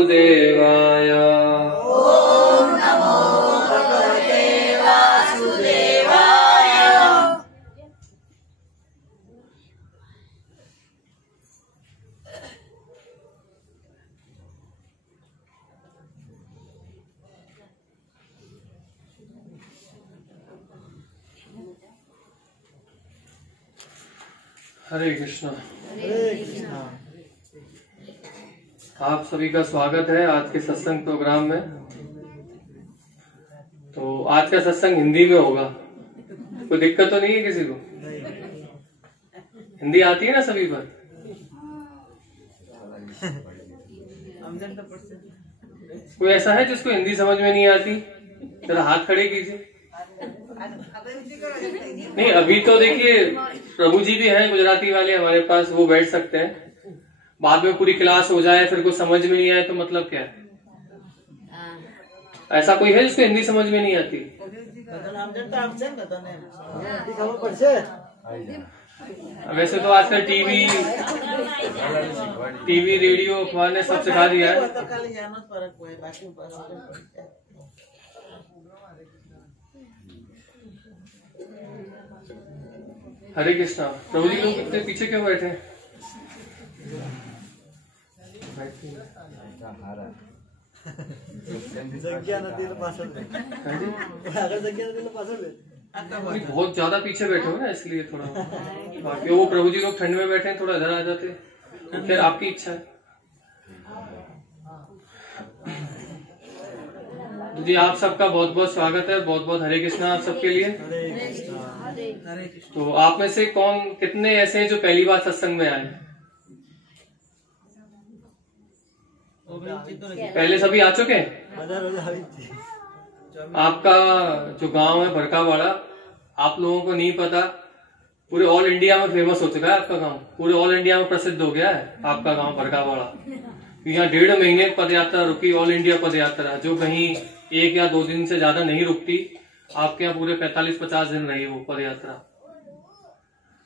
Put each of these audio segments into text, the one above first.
वासुदेवाय। ओम नमो भगवते वासुदेवाय। हरे कृष्णा। हरे कृष्णा। आप सभी का स्वागत है आज के सत्संग प्रोग्राम में। तो आज का सत्संग हिंदी में होगा, कोई दिक्कत तो नहीं है किसी को? हिंदी आती है ना सभी पर? कोई ऐसा है जिसको हिंदी समझ में नहीं आती? जरा हाथ खड़े कीजिए। नहीं, अभी तो देखिए प्रभु जी भी हैं गुजराती वाले हमारे पास, वो बैठ सकते हैं। बाद में पूरी क्लास हो जाए फिर कुछ समझ में नहीं आए तो मतलब क्या है? ऐसा कोई है जिसको हिंदी समझ में नहीं आती? वैसे तो आजकल टीवी रेडियो अखबार ने सब सिखा दिया है। हरे कृष्णा। प्रभु जी लोग इतने पीछे क्यों बैठे हैं? बहुत ज्यादा पीछे बैठे हो ना, इसलिए थोड़ा। बाकी वो प्रभु जी लोग ठंड में बैठे हैं, थोड़ा इधर आ जाते। फिर आपकी इच्छा है। जी आप सबका बहुत बहुत स्वागत है, बहुत बहुत हरे कृष्णा आप सबके लिए। तो आप में से कौन कितने ऐसे हैं जो पहली बार सत्संग में आए? पहले सभी आ चुके हैं? आपका जो गांव है भरकावाड़ा, आप लोगों को नहीं पता, पूरे ऑल इंडिया में फेमस हो चुका है आपका गांव। पूरे ऑल इंडिया में प्रसिद्ध हो गया है आपका गांव भरकावाड़ा। यहाँ 1.5 महीने पद यात्रा रुकी, ऑल इंडिया पद यात्रा, जो कहीं 1 या 2 दिन से ज्यादा नहीं रुकती। आपके यहाँ पूरे 45-50 दिन रही वो पद यात्रा।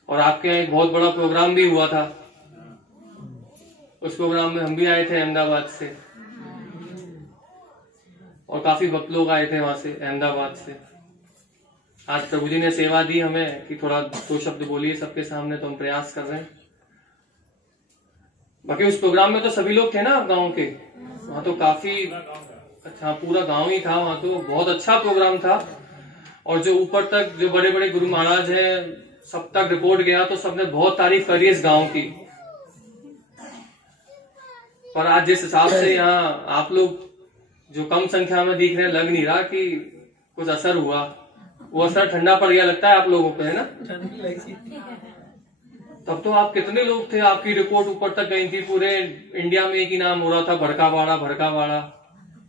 और आपके यहाँ एक बहुत बड़ा प्रोग्राम भी हुआ था, उस प्रोग्राम में हम भी आए थे अहमदाबाद से, और काफी भक्त लोग आए थे वहां से अहमदाबाद से। आज प्रभु जी ने सेवा दी हमें कि थोड़ा 2 शब्द बोलिए सबके सामने, तो हम प्रयास कर रहे हैं। बाकी उस प्रोग्राम में तो सभी लोग थे ना गांव के, वहां तो काफी अच्छा पूरा गांव ही था वहां, तो बहुत अच्छा प्रोग्राम था। और जो ऊपर तक जो बड़े बड़े गुरु महाराज हैं सब तक रिपोर्ट गया, तो सबने बहुत तारीफ करी इस गांव की। पर आज जिस हिसाब से यहाँ आप लोग जो कम संख्या में दिख रहे हैं, लग नहीं रहा कि कुछ असर हुआ। वो असर ठंडा पड़ गया लगता है आप लोगों पे, है ना? तब तो आप कितने लोग थे, आपकी रिपोर्ट ऊपर तक गई थी, पूरे इंडिया में एक ही नाम हो रहा था, भरकावाड़ा भरकावाड़ा।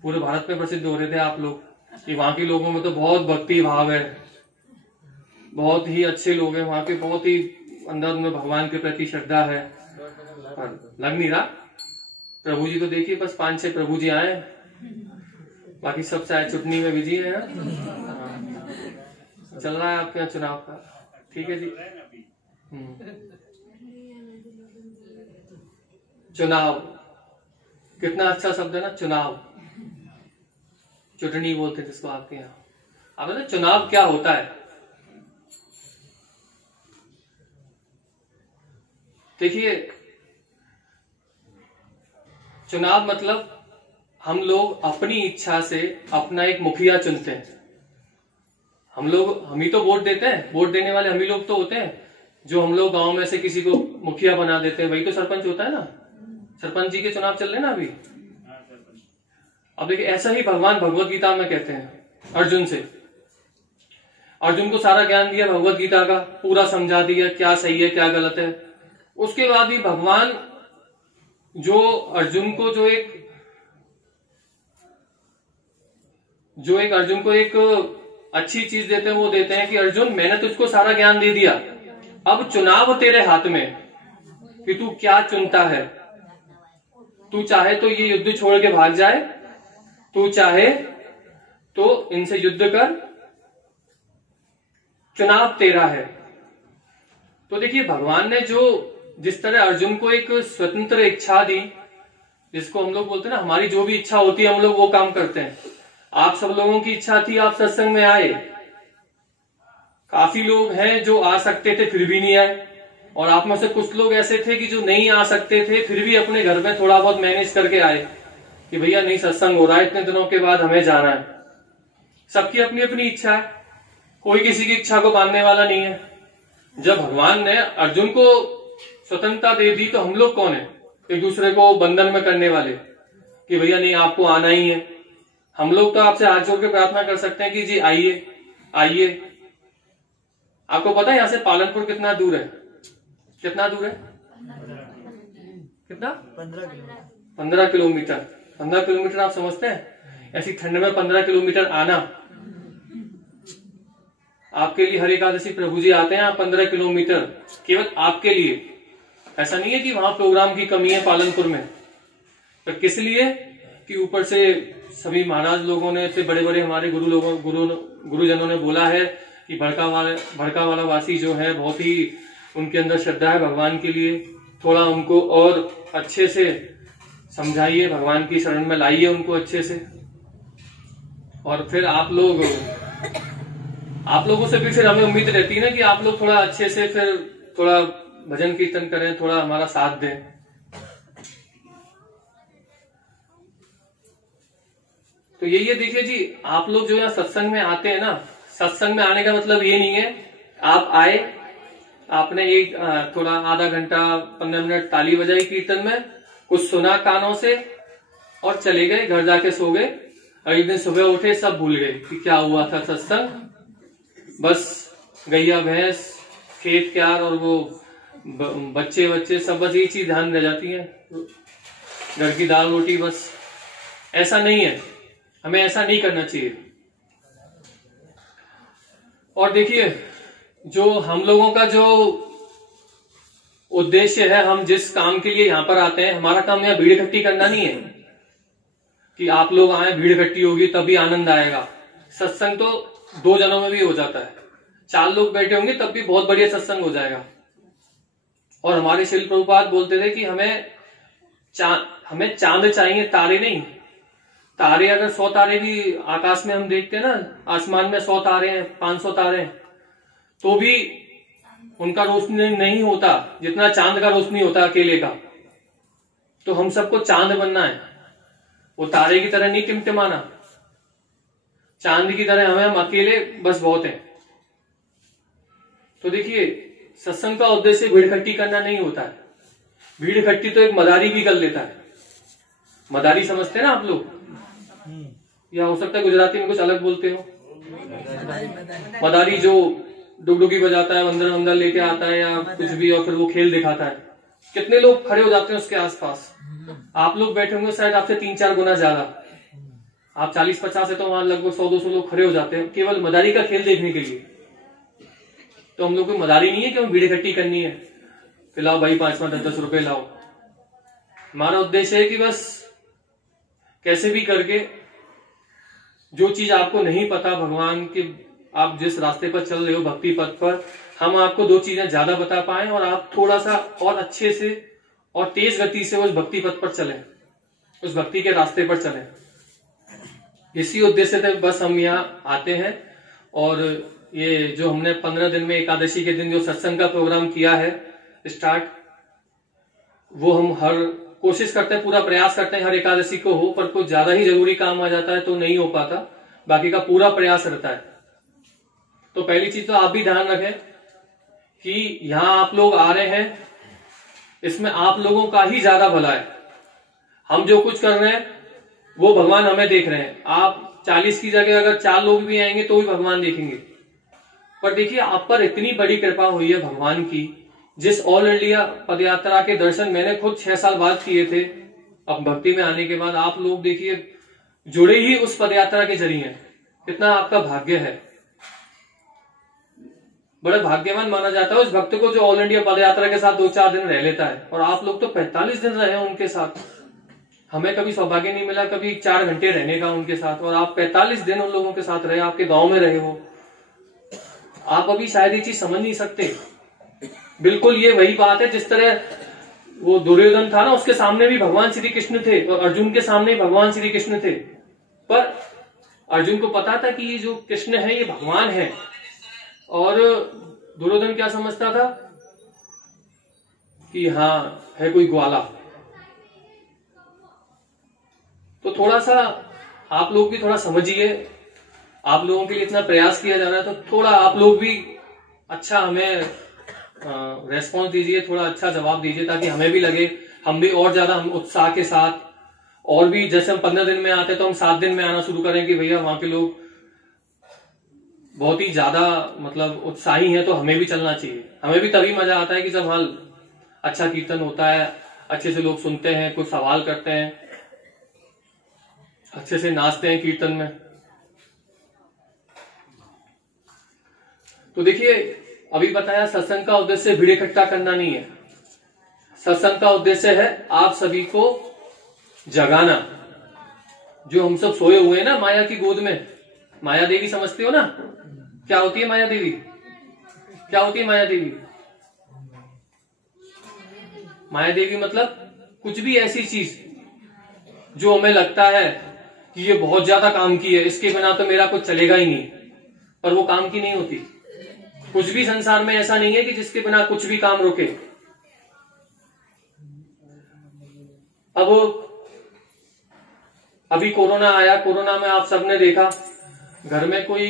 पूरे भारत में प्रसिद्ध हो रहे थे आप लोग कि वहां के लोगों में तो बहुत भक्ति भाव है, बहुत ही अच्छे लोग हैं वहां के, बहुत ही अंदर में भगवान के प्रति श्रद्धा है। पर लग नहीं रहा। प्रभु जी तो देखिए बस 5-6 प्रभु जी आए, बाकी सब चाहे चुटनी में बिजी है। चल रहा है आपके यहाँ चुनाव का, ठीक है जी। चुनाव कितना अच्छा शब्द है ना, चुनाव। चुटनी बोलते हैं जिसको आपके यहाँ। अब ना चुनाव क्या होता है? देखिए, चुनाव मतलब हम लोग अपनी इच्छा से अपना एक मुखिया चुनते हैं। हम ही तो वोट देते हैं, वोट देने वाले हम ही लोग तो होते हैं। जो हम लोग गांव में से किसी को मुखिया बना देते हैं, वही तो सरपंच होता है ना। सरपंच जी के चुनाव चल रहे हैं ना अभी। अब देखिए, ऐसा ही भगवान भगवत गीता में कहते हैं अर्जुन से। अर्जुन को सारा ज्ञान दिया भगवत गीता का, पूरा समझा दिया क्या सही है क्या गलत है। उसके बाद भी भगवान जो अर्जुन को जो एक अर्जुन को एक अच्छी चीज देते हैं, वो देते हैं कि अर्जुन मैंने तुझको सारा ज्ञान दे दिया, अब चुनाव तेरे हाथ में कि तू क्या चुनता है। तू चाहे तो ये युद्ध छोड़ के भाग जाए, तू चाहे तो इनसे युद्ध कर, चुनाव तेरा है। तो देखिए, भगवान ने जो जिस तरह अर्जुन को एक स्वतंत्र इच्छा दी, जिसको हम लोग बोलते हैं ना, हमारी जो भी इच्छा होती है हम लोग वो काम करते हैं। आप सब लोगों की इच्छा थी, आप सत्संग में आए। काफी लोग हैं जो आ सकते थे फिर भी नहीं आए, और आप में से कुछ लोग ऐसे थे कि जो नहीं आ सकते थे फिर भी अपने घर में थोड़ा बहुत मैनेज करके आए कि भैया नहीं सत्संग हो रहा है, इतने दिनों के बाद हमें जाना है। सबकी अपनी अपनी इच्छा है, कोई किसी की इच्छा को बांधने वाला नहीं है। जब भगवान ने अर्जुन को स्वतंत्रता दे दी तो हम लोग कौन है एक दूसरे को बंधन में करने वाले कि भैया नहीं आपको आना ही है। हम लोग तो आपसे हाथ जोड़ के प्रार्थना कर सकते हैं कि जी आइए आइए। आपको पता है यहां से पालनपुर कितना दूर है? कितना दूर है? कितना? 15 किलोमीटर। 15 किलोमीटर आप समझते हैं? ऐसी ठंड में 15 किलोमीटर आना आपके लिए। हर एकादशी प्रभु जी आते हैं 15 किलोमीटर केवल आपके लिए। ऐसा नहीं है कि वहां प्रोग्राम की कमी है पालनपुर में, पर किस लिए कि ऊपर से सभी महाराज लोगों ने, इतने बड़े बड़े हमारे गुरुजनों ने बोला है कि भड़का वाला वासी जो है बहुत ही उनके अंदर श्रद्धा है भगवान के लिए। थोड़ा उनको और अच्छे से समझाइए, भगवान की शरण में लाइए उनको अच्छे से। और फिर आप लोगों से भी फिर हमें उम्मीद रहती है ना कि आप लोग थोड़ा अच्छे से फिर थोड़ा भजन कीर्तन करें, थोड़ा हमारा साथ दें। तो यही है, देखिए जी, आप लोग जो है सत्संग में आते हैं ना, सत्संग में आने का मतलब ये नहीं है आप आए, आपने एक थोड़ा आधा घंटा 15 मिनट ताली बजाई कीर्तन में, कुछ सुना कानों से और चले गए, घर जाके सो गए। और एक दिन सुबह उठे सब भूल गए कि क्या हुआ था सत्संग। बस गैया भैंस, खेत क्यार और वो बच्चे सब बस ये चीज ध्यान रह जाती है, घर की दाल रोटी बस। ऐसा नहीं है, हमें ऐसा नहीं करना चाहिए। और देखिए, जो हम लोगों का जो उद्देश्य है, हम जिस काम के लिए यहाँ पर आते हैं, हमारा काम यहाँ भीड़ इकट्ठी करना नहीं है कि आप लोग आए भीड़ इकट्ठी होगी तभी आनंद आएगा। सत्संग तो 2 जनों में भी हो जाता है, 4 लोग बैठे होंगे तब भी बहुत बढ़िया सत्संग हो जाएगा। और हमारे शिल प्रभुपाद बोलते थे कि हमें चांद चाहिए, तारे नहीं। तारे अगर 100 तारे भी आकाश में हम देखते हैं ना, आसमान में 100 तारे हैं, 500 तारे हैं, तो भी उनका रोशनी नहीं होता जितना चांद का रोशनी होता अकेले का। तो हम सबको चांद बनना है, वो तारे की तरह नहीं टिमटिमाना, चांद की तरह हमें, हम अकेले बस बहुत हैं। तो देखिए, सत्संग का उद्देश्य भीड़ इकट्ठी करना नहीं होता है। भीड़ इकट्ठी तो एक मदारी भी कर लेता है। मदारी समझते हैं ना आप लोग, या हो सकता है गुजराती में कुछ अलग बोलते हो। मदारी जो डुगडुगी बजाता है, वंदर लेके आता है या कुछ भी, और फिर वो खेल दिखाता है। कितने लोग खड़े हो जाते हैं उसके आसपास। आप लोग बैठे होंगे शायद आपसे 3-4 गुना ज्यादा। आप 40-50 है तो वहां लगभग 100-200 लोग खड़े हो जाते हैं केवल मदारी का खेल देखने के लिए। तो हम लोग कोई मदारी नहीं है कि हम भीड़ इकट्ठी करनी है, लाओ भाई 5-10 रुपए लाओ। हमारा उद्देश्य है कि बस कैसे भी करके जो चीज आपको नहीं पता भगवान के, आप जिस रास्ते पर चल रहे हो भक्ति पथ पर, हम आपको 2 चीजें ज्यादा बता पाए और आप थोड़ा सा और अच्छे से और तेज गति से उस भक्ति पथ पर चलें, उस भक्ति के रास्ते पर चलें। इसी उद्देश्य से बस हम यहाँ आते हैं। और ये जो हमने 15 दिन में एकादशी के दिन जो सत्संग का प्रोग्राम किया है स्टार्ट, वो हम हर कोशिश करते हैं, पूरा प्रयास करते हैं हर एकादशी को हो, पर कुछ ज्यादा ही जरूरी काम आ जाता है तो नहीं हो पाता, बाकी का पूरा प्रयास रहता है। तो पहली चीज तो आप भी ध्यान रखें कि यहाँ आप लोग आ रहे हैं, इसमें आप लोगों का ही ज्यादा भला है। हम जो कुछ कर रहे हैं वो भगवान हमें देख रहे हैं। आप 40 की जगह अगर 4 लोग भी आएंगे तो भी भगवान देखेंगे। पर देखिए, आप पर इतनी बड़ी कृपा हुई है भगवान की, जिस ऑल इंडिया पदयात्रा के दर्शन मैंने खुद 6 साल बाद किए थे, अब भक्ति में आने के बाद आप लोग देखिए जुड़े ही उस पदयात्रा के जरिए हैं। कितना आपका भाग्य है, बड़ा भाग्यवान माना जाता है उस भक्त को जो ऑल इंडिया पदयात्रा के साथ 2-4 दिन रह लेता है। और आप लोग तो 45 दिन रहे उनके साथ। हमें कभी सौभाग्य नहीं मिला कभी 4 घंटे रहने का उनके साथ, और आप 45 दिन उन लोगों के साथ रहे, आपके गांव में रहे हो। आप अभी शायद ये चीज समझ नहीं सकते। बिल्कुल ये वही बात है जिस तरह वो दुर्योधन था ना, उसके सामने भी भगवान श्री कृष्ण थे और अर्जुन के सामने भी भगवान श्री कृष्ण थे। पर अर्जुन को पता था कि ये जो कृष्ण है ये भगवान है, और दुर्योधन क्या समझता था कि हाँ है कोई ग्वाला। तो थोड़ा सा आप लोग भी थोड़ा समझिए, आप लोगों के लिए इतना प्रयास किया जा रहा है, तो थोड़ा आप लोग भी अच्छा हमें रेस्पॉन्स दीजिए, थोड़ा अच्छा जवाब दीजिए, ताकि हमें भी लगे, हम भी और ज्यादा हम उत्साह के साथ, और भी जैसे हम 15 दिन में आते तो हम 7 दिन में आना शुरू करें कि भैया वहां के लोग बहुत ही ज्यादा मतलब उत्साही हैं, तो हमें भी चलना चाहिए। हमें भी तभी मजा आता है कि जब वहां अच्छा कीर्तन होता है, अच्छे से लोग सुनते हैं, कुछ सवाल करते हैं, अच्छे से नाचते हैं कीर्तन में। तो देखिए, अभी बताया सत्संग का उद्देश्य भीड़ इकट्ठा करना नहीं है। सत्संग का उद्देश्य है आप सभी को जगाना। जो हम सब सोए हुए हैं ना माया की गोद में, माया देवी समझते हो ना, क्या होती है माया देवी? क्या होती है माया देवी? माया देवी मतलब कुछ भी ऐसी चीज जो हमें लगता है कि ये बहुत ज्यादा काम की है, इसके बिना तो मेरा कुछ चलेगा ही नहीं, पर वो काम की नहीं होती। कुछ भी संसार में ऐसा नहीं है कि जिसके बिना कुछ भी काम रुके। अब अभी कोरोना आया, कोरोना में आप सबने देखा घर में कोई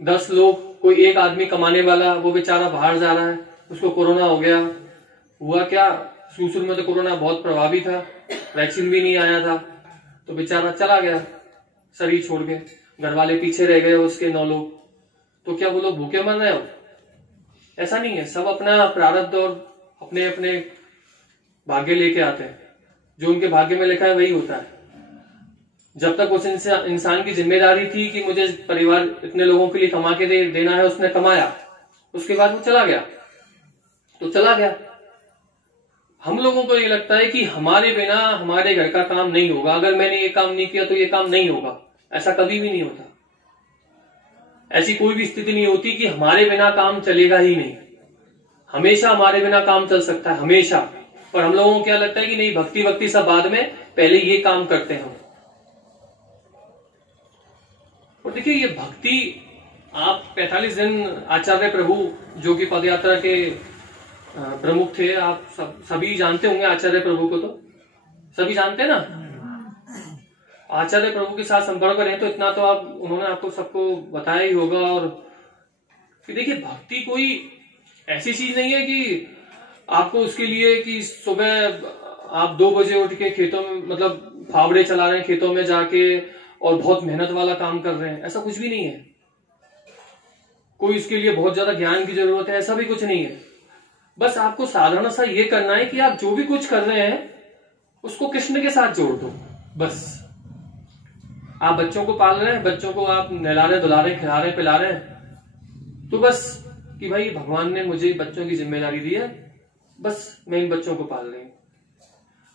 10 लोग, कोई एक आदमी कमाने वाला, वो बेचारा बाहर जा रहा है, उसको कोरोना हो गया। हुआ क्या, शुरू में तो कोरोना बहुत प्रभावी था, वैक्सीन भी नहीं आया था, तो बेचारा चला गया शरीर छोड़ के, घर वाले पीछे रह गए उसके 9 लोग। तो क्या वो लोग भूखे मर रहे हो? ऐसा नहीं है। सब अपना प्रारब्ध और अपने अपने भाग्य लेके आते हैं, जो उनके भाग्य में लिखा है वही होता है। जब तक उस इंसान की जिम्मेदारी थी कि मुझे परिवार इतने लोगों के लिए कमा के देना है, उसने कमाया, उसके बाद वो चला गया तो चला गया। हम लोगों को ये लगता है कि हमारे बिना हमारे घर का काम नहीं होगा, अगर मैंने ये काम नहीं किया तो ये काम नहीं होगा। ऐसा कभी भी नहीं होता। ऐसी कोई भी स्थिति नहीं होती कि हमारे बिना काम चलेगा ही नहीं। हमेशा हमारे बिना काम चल सकता है, हमेशा। पर हम लोगों को क्या लगता है कि नहीं, भक्ति भक्ति सब बाद में, पहले ये काम करते हैं हम। और देखिए, ये भक्ति आप 45 दिन आचार्य प्रभु जो कि पदयात्रा के प्रमुख थे, आप सभी जानते होंगे आचार्य प्रभु को, तो सभी जानते हैं ना। आचार्य प्रभु के साथ संपर्क करें तो इतना तो आप, उन्होंने आपको सबको बताया ही होगा। और फिर देखिए, भक्ति कोई ऐसी चीज नहीं है कि आपको उसके लिए कि सुबह आप 2 बजे उठ के खेतों में, मतलब फावड़े चला रहे हैं खेतों में जाके और बहुत मेहनत वाला काम कर रहे हैं, ऐसा कुछ भी नहीं है। कोई इसके लिए बहुत ज्यादा ज्ञान की जरूरत है, ऐसा भी कुछ नहीं है। बस आपको साधारण सा ये करना है कि आप जो भी कुछ कर रहे हैं उसको कृष्ण के साथ जोड़ दो। बस आप बच्चों को पाल रहे हैं, बच्चों को आप नहला रहे, धुला रहे, खिला रहे, पिला रहे हैं, तो बस कि भाई भगवान ने मुझे बच्चों की जिम्मेदारी दी है, बस मैं इन बच्चों को पाल रही हूं।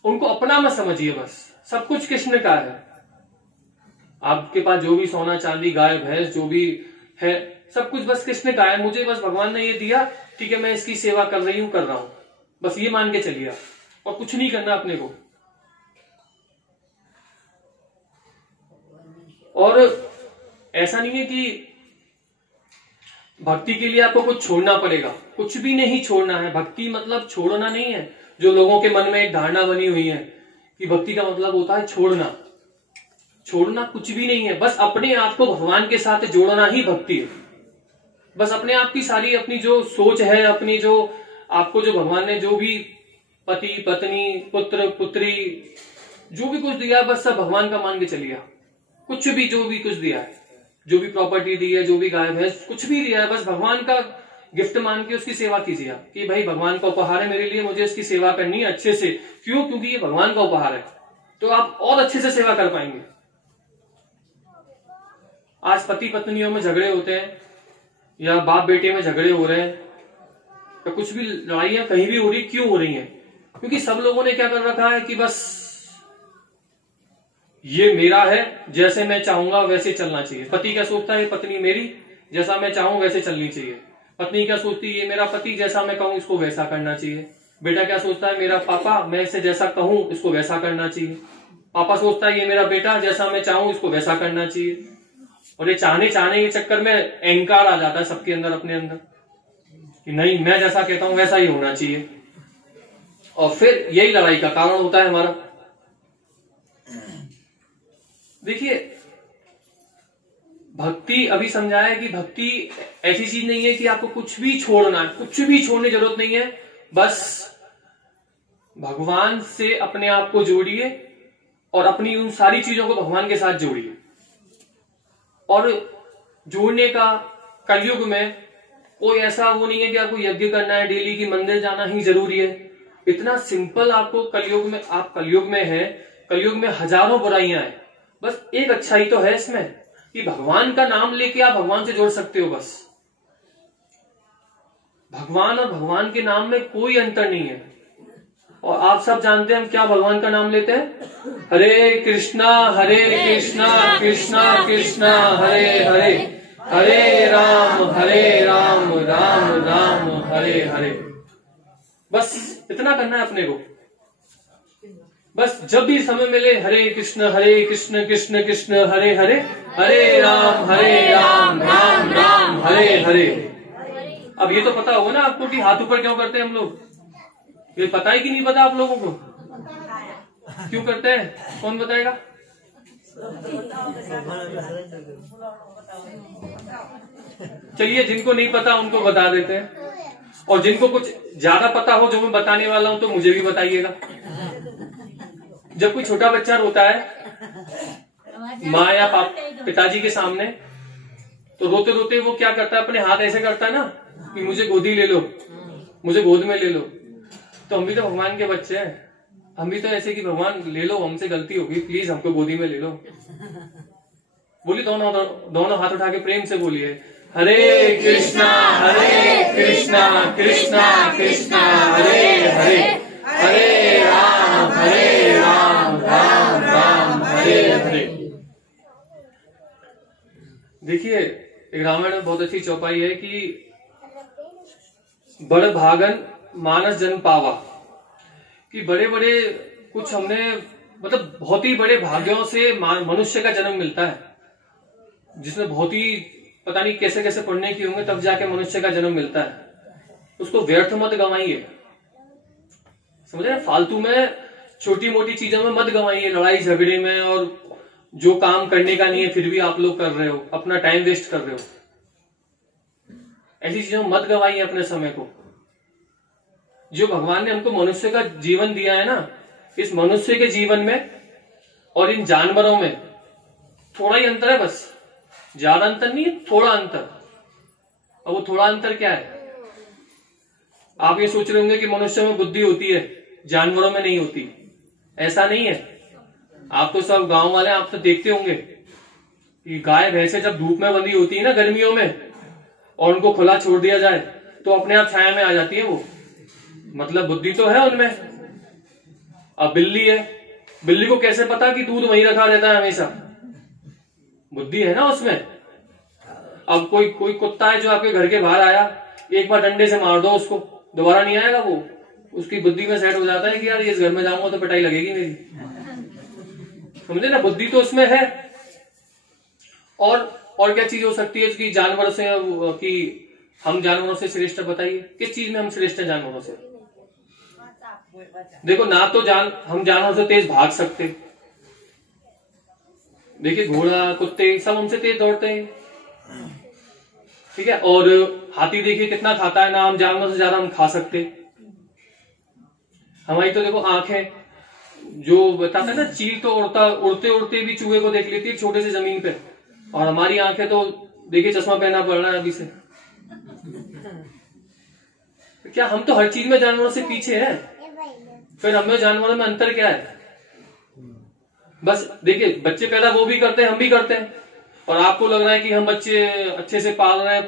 उनको अपना मत समझिए, बस सब कुछ कृष्ण का है। आपके पास जो भी सोना चांदी गाय भैंस जो भी है, सब कुछ बस कृष्ण का है। मुझे बस भगवान ने ये दिया, ठीक है, मैं इसकी सेवा कर रही हूं, कर रहा हूं, बस ये मान के चलिए, और कुछ नहीं करना अपने को। और ऐसा नहीं है कि भक्ति के लिए आपको कुछ छोड़ना पड़ेगा, कुछ भी नहीं छोड़ना है। भक्ति मतलब छोड़ना नहीं है, जो लोगों के मन में एक धारणा बनी हुई है कि भक्ति का मतलब होता है छोड़ना। छोड़ना कुछ भी नहीं है, बस अपने आप को भगवान के साथ जोड़ना ही भक्ति है। बस अपने आप की सारी अपनी जो सोच है, अपनी जो आपको जो भगवान ने जो भी पति पत्नी पुत्र पुत्री जो भी कुछ दिया, बस सब भगवान का मान के चलिए। कुछ भी जो भी कुछ दिया है, जो भी प्रॉपर्टी दी है, जो भी गाय भैंस कुछ भी दिया है, बस भगवान का गिफ्ट मान के उसकी सेवा कीजिए कि भाई भगवान का उपहार है मेरे लिए, मुझे इसकी सेवा करनी है अच्छे से। क्यों? क्योंकि ये भगवान का उपहार है, तो आप और अच्छे से सेवा कर पाएंगे। आज पति पत्नियों में झगड़े होते हैं, या बाप बेटे में झगड़े हो रहे हैं, या कुछ भी लड़ाइयां कहीं भी हो रही, क्यों हो रही हैं? क्योंकि सब लोगों ने क्या कर रखा है कि बस ये मेरा है, जैसे मैं चाहूंगा वैसे चलना चाहिए। पति क्या सोचता है, पत्नी मेरी, जैसा मैं चाहूं वैसे चलनी चाहिए। पत्नी क्या सोचती है, ये मेरा पति, जैसा मैं कहूं इसको वैसा करना चाहिए। बेटा क्या सोचता है, मेरा पापा मैं इसे जैसा कहूं इसको वैसा करना चाहिए। पापा सोचता है ये मेरा बेटा जैसा मैं चाहूं इसको वैसा करना चाहिए। और ये चाहने के चक्कर में अहंकार आ जाता है सबके अंदर, अपने अंदर, कि नहीं मैं जैसा कहता हूं वैसा ही होना चाहिए। और फिर यही लड़ाई का कारण होता है हमारा। देखिए भक्ति अभी समझाया कि भक्ति ऐसी चीज नहीं है कि आपको कुछ भी छोड़ना है, कुछ भी छोड़ने की जरूरत नहीं है। बस भगवान से अपने आप को जोड़िए और अपनी उन सारी चीजों को भगवान के साथ जोड़िए। और जोड़ने का कलयुग में कोई ऐसा वो नहीं है कि आपको यज्ञ करना है डेली, की मंदिर जाना ही जरूरी है। इतना सिंपल आपको कलयुग में, आप कलयुग में है, कलयुग में हजारों बुराइयां हैं, बस एक अच्छाई तो है इसमें कि भगवान का नाम लेके आप भगवान से जोड़ सकते हो। बस भगवान और भगवान के नाम में कोई अंतर नहीं है। और आप सब जानते हैं हम क्या भगवान का नाम लेते हैं, हरे कृष्णा कृष्णा कृष्णा हरे हरे, हरे राम राम राम हरे हरे। बस इतना करना है अपने को। बस जब भी समय मिले हरे कृष्ण कृष्ण कृष्ण हरे हरे, हरे राम राम राम हरे हरे। अब ये तो पता होगा ना आपको कि हाथ ऊपर क्यों करते हैं हम लोग, ये पता है कि नहीं पता आप लोगों को, क्यों करते हैं, कौन बताएगा? चलिए जिनको नहीं पता उनको बता देते हैं, और जिनको कुछ ज्यादा पता हो जो मैं बताने वाला हूं तो मुझे भी बताइएगा। जब कोई छोटा बच्चा रोता है माँ या पिताजी के सामने, तो रोते रोते वो क्या करता है, अपने हाथ ऐसे करता है ना कि मुझे गोदी ले लो, मुझे गोद में ले लो। तो हम भी तो भगवान के बच्चे हैं, हम भी तो ऐसे कि भगवान ले लो, हमसे गलती होगी, प्लीज हमको गोदी में ले लो। बोली दोनों हाथ उठा के प्रेम से बोलिए, हरे कृष्णा कृष्णा कृष्णा हरे हरे, हरे राम राम राम हरे हरे। देखिए एक रामायण में बहुत अच्छी चौपाई है कि बड़ भागन मानस जन्म पावा, कि बड़े बड़े कुछ हमने मतलब बहुत ही बड़े भाग्यों से मनुष्य का जन्म मिलता है, जिसमें बहुत ही पता नहीं कैसे कैसे पढ़ने की होंगे तब जाके मनुष्य का जन्म मिलता है। उसको व्यर्थ मत गंवाइए, समझे ना, फालतू में छोटी मोटी चीजों में मत गंवाइए, लड़ाई झगड़े में, और जो काम करने का नहीं है फिर भी आप लोग कर रहे हो, अपना टाइम वेस्ट कर रहे हो। ऐसी चीजों में मत गंवाइए अपने समय को। जो भगवान ने हमको मनुष्य का जीवन दिया है ना, इस मनुष्य के जीवन में और इन जानवरों में थोड़ा ही अंतर है, बस ज्यादा अंतर नहीं है, थोड़ा अंतर। और वो थोड़ा अंतर क्या है, आप ये सोच रहे होंगे कि मनुष्य में बुद्धि होती है जानवरों में नहीं होती, ऐसा नहीं है। आप तो सब गांव वाले, आप तो देखते होंगे कि गाय भैंसे जब धूप में बंधी होती है ना गर्मियों में, और उनको खुला छोड़ दिया जाए तो अपने आप छाया में आ जाती है वो, मतलब बुद्धि तो है उनमें। अब बिल्ली है, बिल्ली को कैसे पता कि दूध वहीं रखा रहता है हमेशा, बुद्धि है ना उसमें। अब कोई कुत्ता है जो आपके घर के बाहर आया, एक बार डंडे से मार दो उसको, दोबारा नहीं आएगा वो, उसकी बुद्धि में सेट हो जाता है कि यार इस घर में जाऊंगा तो पिटाई लगेगी मेरी, समझे ना, बुद्धि तो उसमें है। और क्या चीज हो सकती है कि जानवरों से, कि हम जानवरों से श्रेष्ठ, बताइए किस चीज में हम श्रेष्ठ हैं जानवरों से? देखो ना तो हम जानवरों से तेज भाग सकते, देखिए घोड़ा कुत्ते सब हमसे तेज दौड़ते हैं, ठीक है। और हाथी देखिए कितना खाता है, ना हम जानवरों से ज्यादा हम खा सकते। हमारी तो देखो आंखें, जो बताता है ना चील तो उड़ते उड़ते भी चूहे को देख लेती है छोटे से जमीन पे, और हमारी आंखें तो देखिए चश्मा पहना पड़ रहा है अभी से। क्या हम तो हर चीज में जानवरों से पीछे हैं? फिर हमें जानवरों में अंतर क्या है? बस देखिए बच्चे पैदा वो भी करते हैं, हम भी करते हैं, और आपको लग रहा है कि हम बच्चे अच्छे से पाल रहे हैं,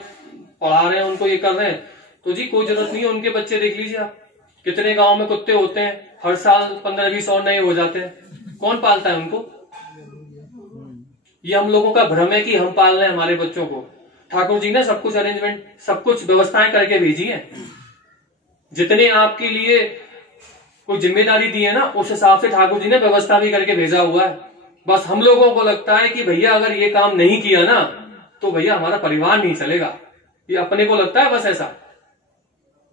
पढ़ा रहे हैं उनको, ये कर रहे हैं, तो जी कोई जरूरत नहीं है। उनके बच्चे देख लीजिए आप, कितने गांव में कुत्ते होते हैं, हर साल 15-20 और नए हो जाते हैं, कौन पालता है उनको? ये हम लोगों का भ्रम है कि हम पाल रहे हैं हमारे बच्चों को। ठाकुर जी ने सब कुछ अरेंजमेंट, सब कुछ व्यवस्थाएं करके भेजी है, जितने आपके लिए कोई जिम्मेदारी दी है ना, उस हिसाब से ठाकुर जी ने व्यवस्था भी करके भेजा हुआ है। बस हम लोगों को लगता है कि भैया अगर ये काम नहीं किया ना तो भैया हमारा परिवार नहीं चलेगा, ये अपने को लगता है बस ऐसा,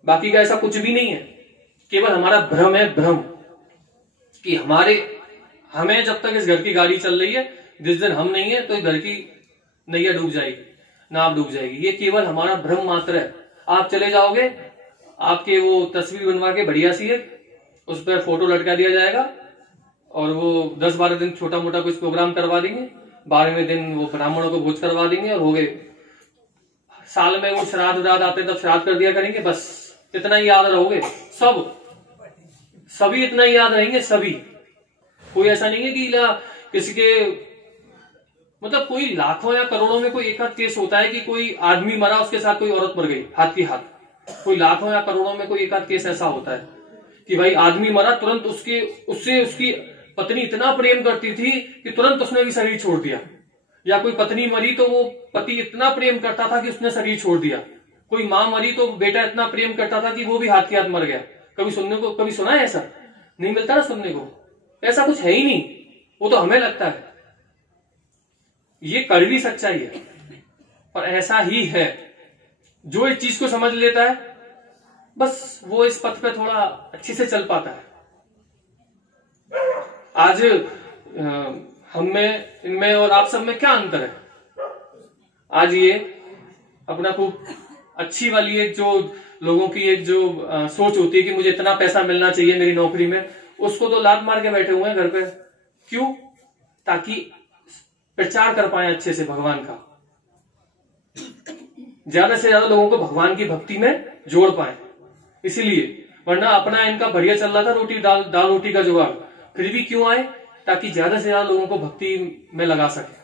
बाकी का ऐसा कुछ भी नहीं है। केवल हमारा भ्रम है, भ्रम कि हमें जब तक इस घर की गाड़ी चल रही है, जिस दिन हम नहीं है तो इस घर की नैया डूब जाएगी, नाव डूब जाएगी। ये केवल हमारा भ्रम मात्र है। आप चले जाओगे, आपके वो तस्वीर बनवा के बढ़िया सी है, उस पर फोटो लटका दिया जाएगा और वो 10-12 दिन छोटा मोटा कुछ प्रोग्राम करवा देंगे, 12वें दिन वो ब्राह्मणों को भोज करवा देंगे और हो गए। साल में वो श्राद्ध आते तब श्राद्ध कर दिया करेंगे, बस इतना ही याद रहोगे। सभी इतना ही याद रहेंगे, सभी। कोई ऐसा नहीं है कि किसी के मतलब कोई लाखों या करोड़ों में कोई एक आध केस होता है कि कोई आदमी मरा, उसके साथ कोई औरत मर गई हाथ की हाथ। कोई लाखों या करोड़ों में कोई एक आध केस ऐसा होता है कि भाई आदमी मरा, तुरंत उससे उसकी पत्नी इतना प्रेम करती थी कि तुरंत उसने भी शरीर छोड़ दिया। या कोई पत्नी मरी तो वो पति इतना प्रेम करता था कि उसने शरीर छोड़ दिया। कोई माँ मरी तो बेटा इतना प्रेम करता था कि वो भी हाथ के हाथ मर गया। कभी सुना है ऐसा? नहीं मिलता ना सुनने को। ऐसा कुछ है ही नहीं, वो तो हमें लगता है। ये कड़वी सच्चाई है, पर ऐसा ही है। जो इस चीज को समझ लेता है, बस वो इस पथ पे थोड़ा अच्छे से चल पाता है। आज हम में, इनमें और आप सब में क्या अंतर है? आज ये अपना खूब अच्छी वाली एक जो लोगों की एक जो सोच होती है कि मुझे इतना पैसा मिलना चाहिए मेरी नौकरी में, उसको तो लात मार के बैठे हुए हैं घर पे। क्यों? ताकि प्रचार कर पाए अच्छे से भगवान का, ज्यादा से ज्यादा लोगों को भगवान की भक्ति में जोड़ पाए, इसीलिए। वरना अपना इनका बढ़िया चल रहा था रोटी दाल रोटी का जुगाड़, फिर भी क्यों आए? ताकि ज्यादा से ज्यादा लोगों को भक्ति में लगा सके।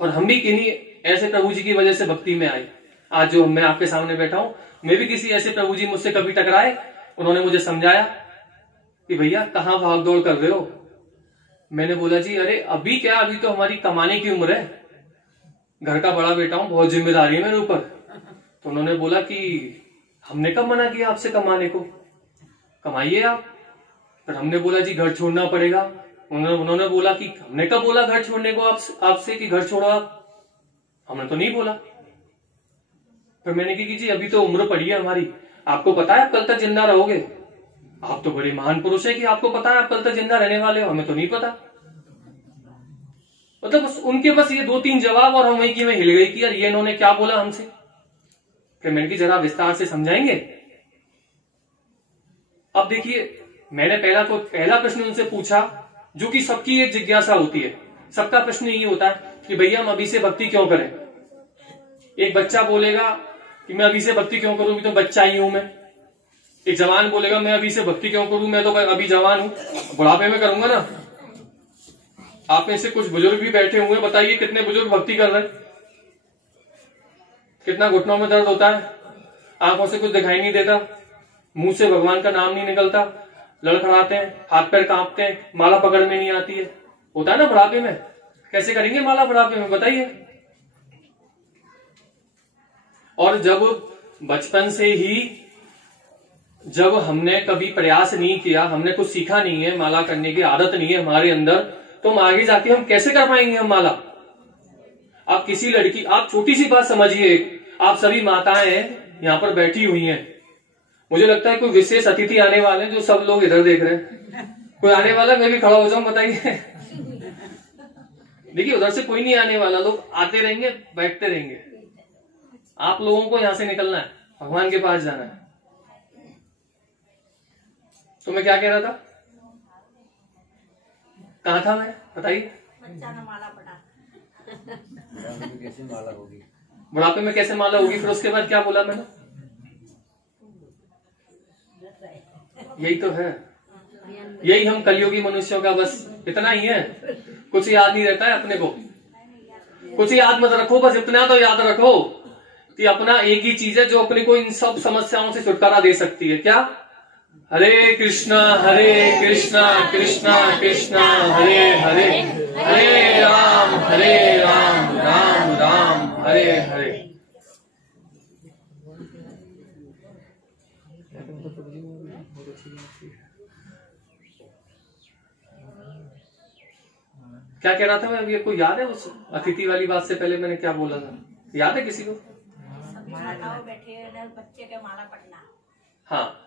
और हम भी किन्हीं ऐसे प्रभु जी की वजह से भक्ति में आए। आज जो मैं आपके सामने बैठा हूं, मैं भी किसी ऐसे प्रभु जी मुझसे कभी टकराए, उन्होंने मुझे समझाया कि भैया कहां भाग दौड़ कर रहे हो। मैंने बोला जी अरे अभी क्या, अभी तो हमारी कमाने की उम्र है, घर का बड़ा बेटा हूं, बहुत जिम्मेदारी है मेरे ऊपर। तो उन्होंने बोला कि हमने कब मना किया आपसे कमाने को, कमाइए आप। फिर हमने बोला जी घर छोड़ना पड़ेगा। उन्होंने बोला कि हमने कब बोला घर छोड़ने को आपसे कि घर छोड़ो आप, हमने तो नहीं बोला। फिर मैंने कहा कि जी अभी तो उम्र पड़ी है हमारी, आपको पता है आप कल तक जिंदा रहोगे, आप तो बड़े महान पुरुष है कि आपको पता है आप कल तक जिंदा रहने वाले हो, हमें तो नहीं पता। मतलब उनके बस ये 2-3 जवाब और हम वहीं की में हिल गई कि यार ये इन्होंने क्या बोला हमसे। फिर मैंने की जरा विस्तार से समझाएंगे। अब देखिए, मैंने पहला प्रश्न उनसे पूछा जो कि सबकी एक जिज्ञासा होती है। सबका प्रश्न यही होता है कि भैया हम अभी से भक्ति क्यों करें। एक बच्चा बोलेगा कि मैं अभी से भक्ति क्यों करूं, तो बच्चा ही हूं मैं। एक जवान बोलेगा मैं अभी से भक्ति क्यों करूं, मैं तो अभी जवान हूं, बुढ़ापे में करूंगा ना। आप में से कुछ बुजुर्ग भी बैठे हुए हैं, बताइए कितने बुजुर्ग भक्ति कर रहे हैं? कितना घुटनों में दर्द होता है, आंखों से कुछ दिखाई नहीं देता, मुंह से भगवान का नाम नहीं निकलता, लड़खड़ाते हैं, हाथ पैर कांपते हैं, माला पकड़ में नहीं आती है। होता है ना बुढ़ापे में। कैसे करेंगे माला बुढ़ापे में, बताइए। और जब बचपन से ही जब हमने कभी प्रयास नहीं किया, हमने कुछ सीखा नहीं है, माला करने की आदत नहीं है हमारे अंदर, तो हम आगे जाके हम कैसे कर पाएंगे हम माला। आप किसी लड़की, आप छोटी सी बात समझिए, आप सभी माताएं यहां पर बैठी हुई हैं, मुझे लगता है कोई विशेष अतिथि आने वाले हैं जो सब लोग इधर देख रहे हैं। कोई आने वाला, मैं भी खड़ा हो जाऊं, बताइए। देखिए उधर से कोई नहीं आने वाला, लोग आते रहेंगे, बैठते रहेंगे। आप लोगों को यहां से निकलना है, भगवान के पास जाना है। तो मैं क्या कह रहा था, कहा था मैं, बताइए। कैसे माला होगी, बुढ़ापे में कैसे माला होगी। फिर उसके बाद क्या बोला मैंने, यही तो है, यही हम कलियुगी मनुष्यों का बस इतना ही है। कुछ याद नहीं रहता है अपने को, कुछ याद मत रखो, बस इतना तो याद रखो कि अपना एक ही चीज है जो अपने को इन सब समस्याओं से छुटकारा दे सकती है। क्या? हरे कृष्णा कृष्णा कृष्णा हरे हरे, हरे राम राम राम हरे हरे। क्या कह रहा था मैं अभी? आपको याद है उस अतिथि वाली बात से पहले मैंने क्या बोला था? याद है किसी को? बैठे बच्चे के माला पढ़ना। हाँ,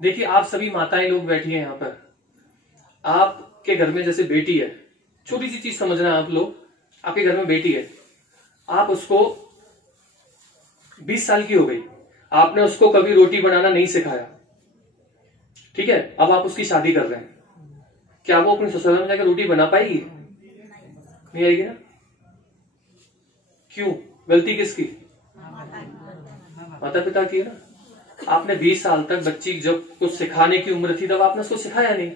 देखिए आप सभी माताएं लोग बैठी हैं यहाँ पर। आपके घर में जैसे बेटी है, छोटी सी चीज समझना आप लोग, आपके घर में बेटी है, आप उसको 20 साल की हो गई, आपने उसको कभी रोटी बनाना नहीं सिखाया, ठीक है? अब आप उसकी शादी कर रहे हैं, क्या वो अपने ससुराल में जाकर रोटी बना पाएगी? नहीं आएगी ना? क्यों? गलती किसकी? माता पिता की है ना। आपने 20 साल तक बच्ची जब कुछ सिखाने की उम्र थी तब आपने उसको सिखाया नहीं,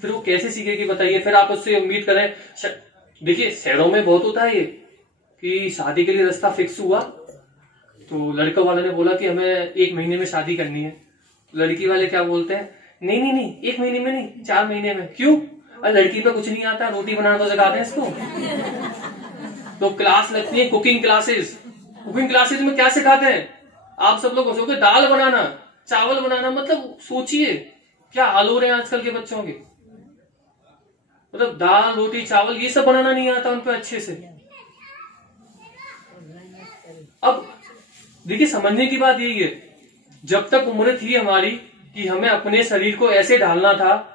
फिर वो कैसे सीखेगी बताइए? फिर आप उससे उम्मीद करें। देखिए शहरों में बहुत होता है ये कि शादी के लिए रास्ता फिक्स हुआ तो लड़का वाले ने बोला कि हमें 1 महीने में शादी करनी है, लड़की वाले क्या बोलते हैं? नहीं नहीं नहीं, 1 महीने में नहीं, 4 महीने में। क्यों? अरे लड़की पे कुछ नहीं आता, रोटी बनाना तो सिखाते हैं इसको। तो क्लास लगती है कुकिंग क्लासेस। कुकिंग क्लासेस में क्या सिखाते हैं? आप सब लोग सोचोगे दाल बनाना, चावल बनाना, मतलब सोचिए क्या हाल हो रहे हैं आजकल के बच्चों के। मतलब दाल रोटी चावल ये सब बनाना नहीं आता उनको अच्छे से। अब देखिए समझने की बात यही है, जब तक उम्र थी हमारी कि हमें अपने शरीर को ऐसे ढालना था,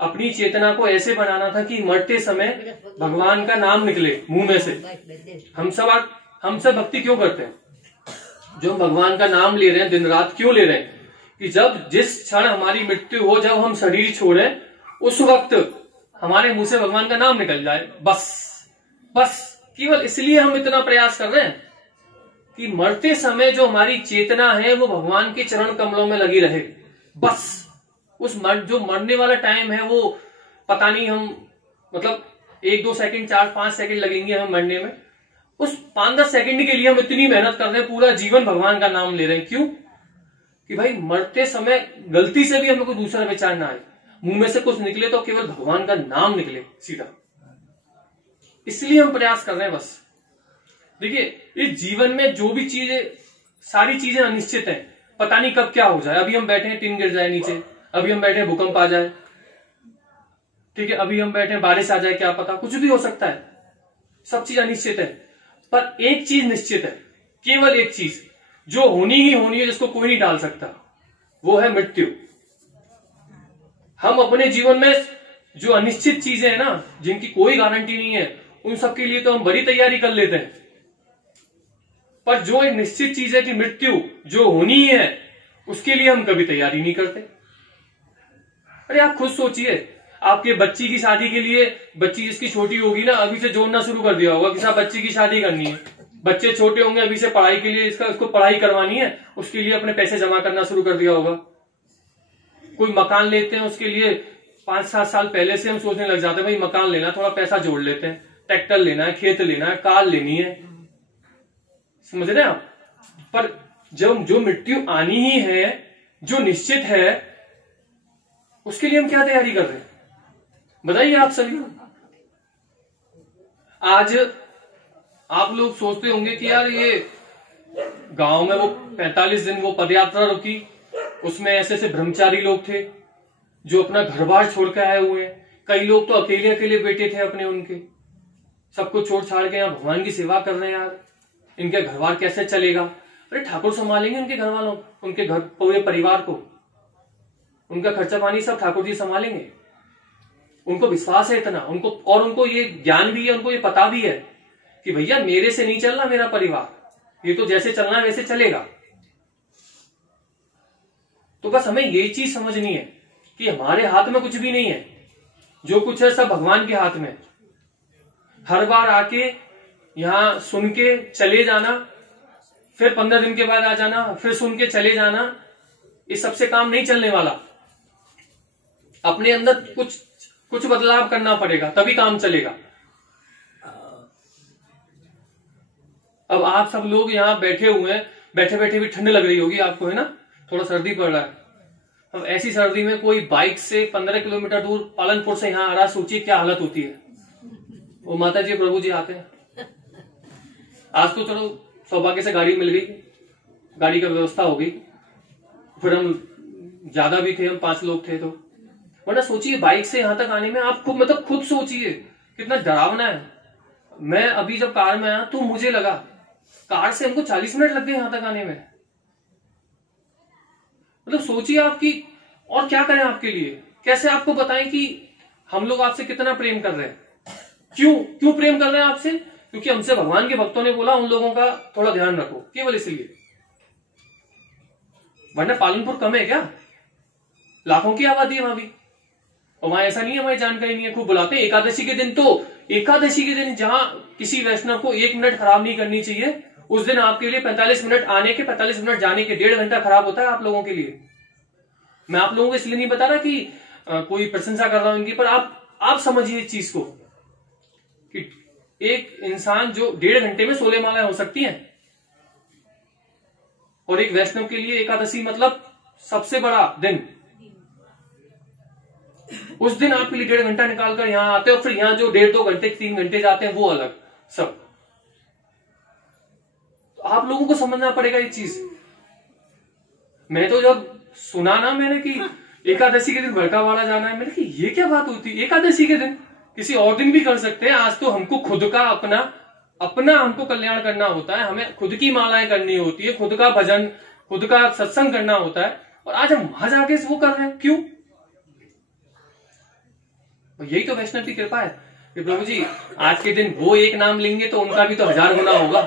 अपनी चेतना को ऐसे बनाना था कि मरते समय भगवान का नाम निकले मुंह में से। हम सब भक्ति क्यों करते हैं? जो हम भगवान का नाम ले रहे हैं दिन रात क्यों ले रहे हैं? कि जब जिस क्षण हमारी मृत्यु हो, जब हम शरीर छोड़ें, उस वक्त हमारे मुंह से भगवान का नाम निकल जाए। बस केवल इसलिए हम इतना प्रयास कर रहे हैं कि मरते समय जो हमारी चेतना है वो भगवान के चरण कमलों में लगी रहे। बस जो मरने वाला टाइम है वो पता नहीं, हम मतलब 1-2 सेकंड 4-5 सेकंड लगेंगे हमें मरने में, उस 5-10 सेकंड के लिए हम इतनी मेहनत कर रहे हैं, पूरा जीवन भगवान का नाम ले रहे हैं। क्यों? कि भाई मरते समय गलती से भी हमें कोई दूसरा विचार ना आए, मुंह में से कुछ निकले तो केवल भगवान का नाम निकले सीधा, इसलिए हम प्रयास कर रहे हैं। बस देखिए इस जीवन में जो भी चीजें, सारी चीजें अनिश्चित हैं, पता नहीं कब क्या हो जाए। अभी हम बैठे हैं टीन गिर जाए नीचे, अभी हम बैठे हैं भूकंप आ जाए, ठीक है, अभी हम बैठे हैं बारिश आ जाए, क्या पता, कुछ भी हो सकता है। सब चीज अनिश्चित है, पर एक चीज निश्चित है, केवल एक चीज जो होनी ही होनी है, जिसको कोई नहीं टाल सकता, वो है मृत्यु। हम अपने जीवन में जो अनिश्चित चीजें हैं ना, जिनकी कोई गारंटी नहीं है, उन सब के लिए तो हम बड़ी तैयारी कर लेते हैं, पर जो एक निश्चित चीज है कि मृत्यु जो होनी ही है, उसके लिए हम कभी तैयारी नहीं करते। अरे आप खुद सोचिए, आपके बच्ची की शादी के लिए, बच्ची जिसकी छोटी होगी ना, अभी से जोड़ना शुरू कर दिया होगा कि साहब बच्ची की शादी करनी है। बच्चे छोटे होंगे, अभी से पढ़ाई के लिए इसको पढ़ाई करवानी है, उसके लिए अपने पैसे जमा करना शुरू कर दिया होगा। कोई मकान लेते हैं, उसके लिए 5-7 साल पहले से हम सोचने लग जाते हैं भाई मकान लेना, थोड़ा पैसा जोड़ लेते हैं, ट्रैक्टर लेना है, खेत लेना है, कार लेनी है, समझ रहे हैं आप? पर जब जो मृत्यु आनी ही है, जो निश्चित है, उसके लिए हम क्या तैयारी कर रहे हैं बताइए आप सभी। आज आप लोग सोचते होंगे कि यार ये गांव में वो 45 दिन वो पदयात्रा रुकी, उसमें ऐसे ऐसे ब्रह्मचारी लोग थे जो अपना घर बार छोड़ के आए हुए हैं। कई लोग तो अकेले अकेले बैठे थे अपने, उनके सब कुछ छोड़ छाड़ के यहाँ भगवान की सेवा कर रहे हैं। यार इनके घर बार कैसे चलेगा? अरे ठाकुर संभालेंगे उनके घर वालों, उनके घर पूरे परिवार को, उनका खर्चा पानी सब ठाकुर जी संभालेंगे। उनको विश्वास है इतना, उनको ये ज्ञान भी है, उनको ये पता भी है कि भैया मेरे से नहीं चलना मेरा परिवार, ये तो जैसे चलना है वैसे चलेगा। तो बस हमें ये चीज समझनी है कि हमारे हाथ में कुछ भी नहीं है, जो कुछ है सब भगवान के हाथ में। हर बार आके यहां सुन के चले जाना, फिर 15 दिन के बाद आ जाना, फिर सुन के चले जाना, इस सबसे काम नहीं चलने वाला। अपने अंदर कुछ बदलाव करना पड़ेगा, तभी काम चलेगा। अब आप सब लोग यहाँ बैठे हुए हैं, बैठे बैठे भी ठंड लग रही होगी आपको, है ना, थोड़ा सर्दी पड़ रहा है। अब ऐसी सर्दी में कोई बाइक से 15 किलोमीटर दूर पालनपुर से यहाँ आ रहा, सोचिए क्या हालत होती है। वो माता जी प्रभु जी आते हैं। आज तो चलो सौभाग्य से गाड़ी मिल गई, गाड़ी का व्यवस्था हो गई, फिर हम ज्यादा भी थे, हम 5 लोग थे। तो वरना सोचिए बाइक से यहां तक आने में आप खुद सोचिए कितना डरावना है। मैं अभी जब कार में आया तो मुझे लगा कार से हमको 40 मिनट लग गए यहां तक आने में। मतलब सोचिए आपकी, और क्या करें आपके लिए, कैसे आपको बताएं कि हम लोग आपसे कितना प्रेम कर रहे हैं। क्यों प्रेम कर रहे हैं आपसे? क्योंकि हमसे भगवान के भक्तों ने बोला उन लोगों का थोड़ा ध्यान रखो, केवल इसलिए। वरना पालनपुर कम है क्या? लाखों की आबादी है वहां भी, और वहां ऐसा नहीं है हमारी जानकारी नहीं है, खूब बुलाते हैं। एकादशी के दिन जहां किसी वैष्णव को 1 मिनट खराब नहीं करनी चाहिए, उस दिन आपके लिए 45 मिनट आने के, 45 मिनट जाने के, 1.5 घंटा खराब होता है आप लोगों के लिए। मैं आप लोगों को इसलिए नहीं बता रहा कि कोई प्रशंसा कर रहा हूं इनकी, पर आप समझिए इस चीज को कि एक इंसान जो 1.5 घंटे में 16 मालाएं हो सकती हैं, और एक वैष्णव के लिए एकादशी मतलब सबसे बड़ा दिन। उस दिन आपके लिए 1.5 घंटा निकालकर यहां आते हो, फिर यहां जो 1.5-2 घंटे 3 घंटे जाते हैं वो अलग सब। तो आप लोगों को समझना पड़ेगा ये चीज। मैं तो जब सुना ना मैंने कि एकादशी के दिन भड़कावाड़ा जाना है, मैंने कि ये क्या बात होती है? एकादशी के दिन किसी और दिन भी कर सकते हैं। आज तो हमको खुद का अपना हमको कल्याण करना होता है, हमें खुद की मालाएं करनी होती है, खुद का भजन, खुद का सत्संग करना होता है, और आज हम वहां जाके वो कर रहे हैं। क्यों? यही तो वैष्णव की कृपा है कि प्रभु जी आज के दिन वो एक नाम लेंगे तो उनका भी तो 1000 गुना होगा।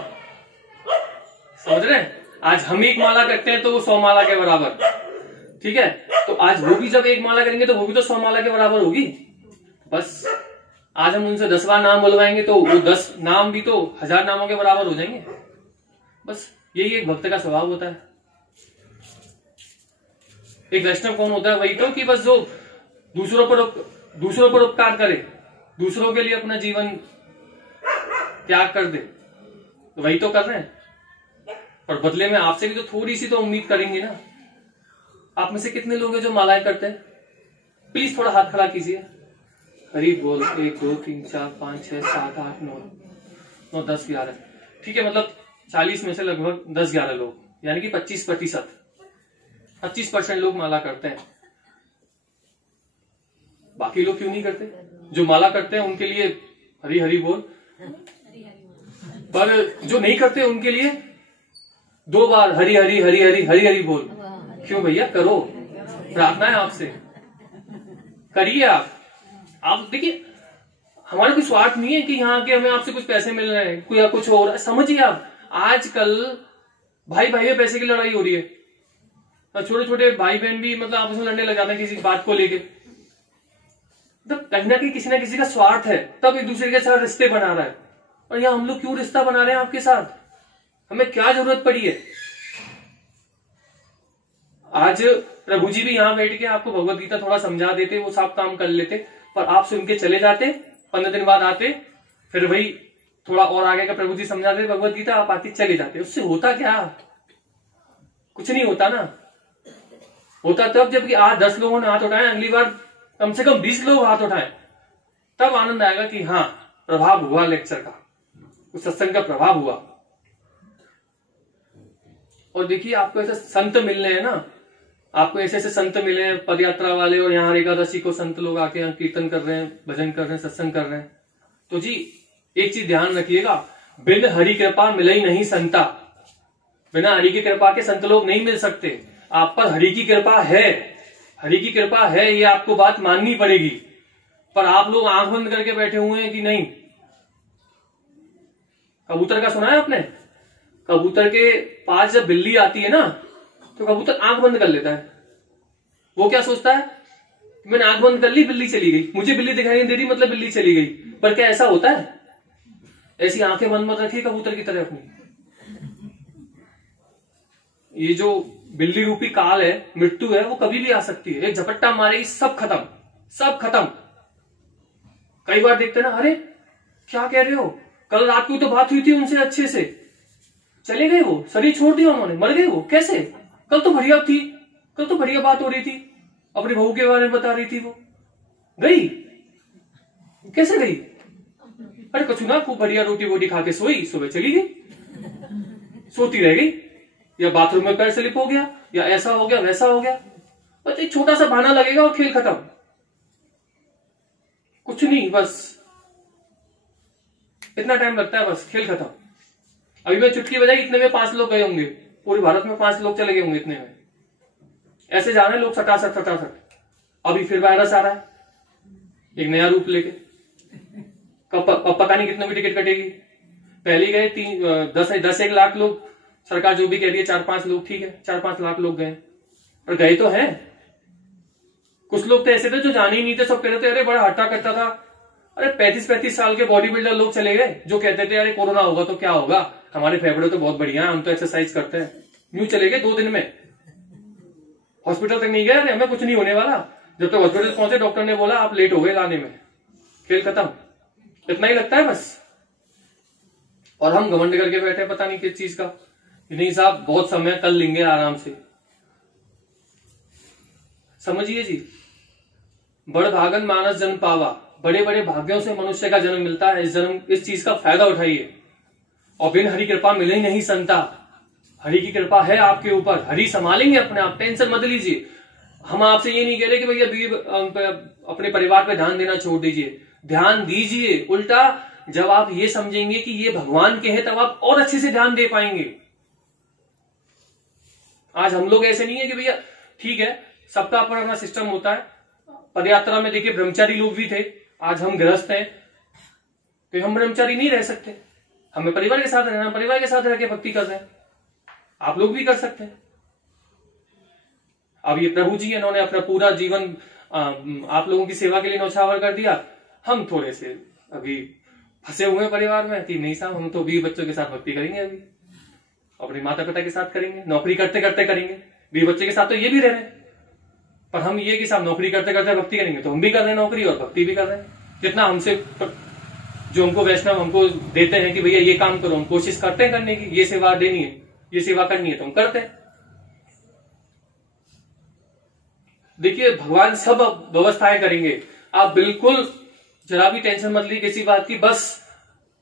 समझ रहे हैं? आज हम 1 माला करते हैं तो वो 100 माला के बराबर, ठीक है? तो आज वो भी जब 1 माला करेंगे तो वो भी तो 100 माला के बराबर होगी। बस आज हम उनसे 10 बार नाम बुलवाएंगे तो वो 10 नाम भी तो 1000 नामों के बराबर हो जाएंगे। बस यही एक भक्त का स्वभाव होता है। एक वैष्णव कौन होता है? वही तो कि बस जो दूसरों पर उपकार करे, दूसरों के लिए अपना जीवन त्याग कर दे, तो वही तो कर रहे हैं। पर बदले में आपसे भी तो थोड़ी सी तो उम्मीद करेंगे ना। आप में से कितने लोग हैं जो मालाएं करते हैं? प्लीज थोड़ा हाथ खड़ा कीजिए। हरी बोल। 1 2 3 4 5 6 7 8 9 10 11, ठीक है। मतलब 40 में से लगभग 10-11 लोग, यानी कि 25% लोग माला करते हैं। बाकी लोग क्यों नहीं करते? जो माला करते हैं उनके लिए हरी हरी बोल, पर जो नहीं करते उनके लिए 2 बार हरी हरी हरी हरी हरी हरी बोल। क्यों भैया? करो, प्रार्थना है आपसे, करिए। आप देखिए, हमारा कोई स्वार्थ नहीं है कि यहाँ के हमें आपसे कुछ पैसे मिल रहे हैं, कोई कुछ और। समझिए आप, आजकल भाई में पैसे की लड़ाई हो रही है, छोटे छोटे भाई बहन भी मतलब आपस में लड़ने लग जाते हैं किसी बात को लेके। मतलब कहीं ना कहीं किसी ना किसी का स्वार्थ है, तब एक दूसरे के साथ रिश्ते बना रहा है। और यहाँ हम लोग क्यों रिश्ता बना रहे हैं आपके साथ? हमें क्या जरूरत पड़ी है? आज प्रभु जी भी यहाँ बैठ के आपको भगवत गीता थोड़ा समझा देते, वो सब काम कर लेते, पर आप सुन के चले जाते, 15 दिन बाद आते, फिर वही थोड़ा और आगे का प्रभु जी समझा देते भगवत गीता, आप आते चले जाते। उससे होता क्या? कुछ नहीं होता ना। होता तब जबकि आज 10 लोगों ने हाथ उठाए, अगली बार कम से कम 20 लोग हाथ उठाए, तब आनंद आएगा कि हाँ प्रभाव हुआ लेक्चर का, उस सत्संग का प्रभाव हुआ। और देखिए आपको ऐसे संत मिलने हैं ना, आपको ऐसे ऐसे संत मिले हैं पद यात्रा वाले, और यहाँ एकादशी को संत लोग आके यहाँ कीर्तन कर रहे हैं, भजन कर रहे हैं, सत्संग कर रहे हैं। तो जी एक चीज ध्यान रखिएगा, बिन हरि कृपा मिले नहीं संता। बिना हरि की कृपा के संत लोग नहीं मिल सकते। आप पर हरि की कृपा है, हरि की कृपा है, ये आपको बात माननी पड़ेगी। पर आप लोग आंख बंद करके बैठे हुए हैं कि नहीं। कबूतर का सुना है आपने? कबूतर के पास जब बिल्ली आती है ना, तो कबूतर आंख बंद कर लेता है। वो क्या सोचता है? मैंने आंख बंद कर ली, बिल्ली चली गई, मुझे बिल्ली दिखाई नहीं दे रही, मतलब बिल्ली चली गई। पर क्या ऐसा होता है? ऐसी आंखें बंद मत रखिए कबूतर की तरह अपनी। ये जो बिल्ली रूपी काल है, मृत्यु है, वो कभी भी आ सकती है। एक झपट्टा मारेगी, सब खत्म, सब खत्म। कई बार देखते ना, अरे क्या कह रहे हो, कल रात को तो बात हुई थी उनसे अच्छे से, चले गए वो, शरीर छोड़ दिया उन्होंने, मर गए वो। कैसे? कल तो बढ़िया थी, कल तो बढ़िया बात हो रही थी, अपने बहू के बारे में बता रही थी, वो गई। कैसे गई? अरे कछु ना, खूब बढ़िया रोटी वोटी खा के सोई, सुबह चली गई, सोती रह गई, या बाथरूम में पैर स्लिप हो गया, या ऐसा हो गया वैसा हो गया। बस एक छोटा सा बहाना लगेगा और खेल खत्म, कुछ नहीं, बस इतना टाइम लगता है, बस खेल खत्म। अभी मैं चुटकी बजाई, इतने में 5 लोग गए होंगे, पूरे भारत में 5 लोग चले गए होंगे इतने में। ऐसे जा रहे हैं लोग सटासट। अभी फिर वायरस आ रहा है एक नया रूप लेके, कब पता नहीं कितनों की टिकट कटेगी। पहले गए 10-1 लाख लोग, सरकार जो भी कह रही है 4-5 लोग, ठीक है 4-5 लाख लोग गए, पर गए तो हैं। कुछ लोग तो ऐसे थे जो जाने ही नहीं थे, सब कह रहे थे अरे बड़ा हट्टा कट्टा था। अरे 35-35 साल के बॉडी बिल्डर लोग चले गए जो कहते थे अरे कोरोना होगा तो क्या होगा, हमारे फेफड़े तो बहुत बढ़िया है, हम तो एक्सरसाइज करते हैं। यूं चले गए 2 दिन में, हॉस्पिटल तक नहीं गए, अरे हमें कुछ नहीं होने वाला। जब तक हॉस्पिटल पहुंचे डॉक्टर ने बोला आप लेट हो गए लाने में, खेल खत्म। इतना ही लगता है बस। और हम घमंड करके बैठे पता नहीं किस चीज का, नहीं साहब बहुत समय कल लेंगे आराम से। समझिए जी, बड़ भागन मानस जन्म पावा, बड़े बड़े भाग्यों से मनुष्य का जन्म मिलता है। इस चीज का फायदा उठाइए। और बिन हरि कृपा मिले ही नहीं संता, हरि की कृपा है आपके ऊपर, हरि संभालेंगे अपने आप, टेंशन मत लीजिए। हम आपसे ये नहीं कह रहे कि भैया अपने परिवार पे ध्यान देना छोड़ दीजिए, ध्यान दीजिए। उल्टा जब आप ये समझेंगे कि ये भगवान के हैं तब आप और अच्छे से ध्यान दे पाएंगे। आज हम लोग ऐसे नहीं है कि भैया ठीक है सबका अपना अपना सिस्टम होता है। पदयात्रा में देखिए ब्रह्मचारी लोग भी थे, आज हम गृहस्थ हैं तो हम ब्रह्मचारी नहीं रह सकते, हमें परिवार के साथ रहना, परिवार के साथ रह के भक्ति कर रहे हैं, आप लोग भी कर सकते हैं। अब ये प्रभु जी इन्होंने अपना पूरा जीवन आप लोगों की सेवा के लिए न्यौछावर कर दिया। हम थोड़े से अभी फंसे हुए हैं परिवार में कि नहीं साहब हम तो 20 बच्चों के साथ भक्ति करेंगे, अभी अपने माता पिता के साथ करेंगे, नौकरी करते करते करेंगे। 20 बच्चे के साथ तो ये भी रह रहे हैं, पर हम ये कि साहब नौकरी करते करते भक्ति करेंगे, तो हम भी कर रहे हैं नौकरी और भक्ति भी कर रहे हैं। जितना हमसे जो हमको वैष्णव हमको देते हैं कि भैया ये काम करो, हम कोशिश करते हैं करने की, ये सेवा देनी है, ये सेवा करनी है तो हम करते हैं। देखिए भगवान सब व्यवस्थाएं करेंगे, आप बिल्कुल जरा भी टेंशन मत लीजिए किसी बात की। बस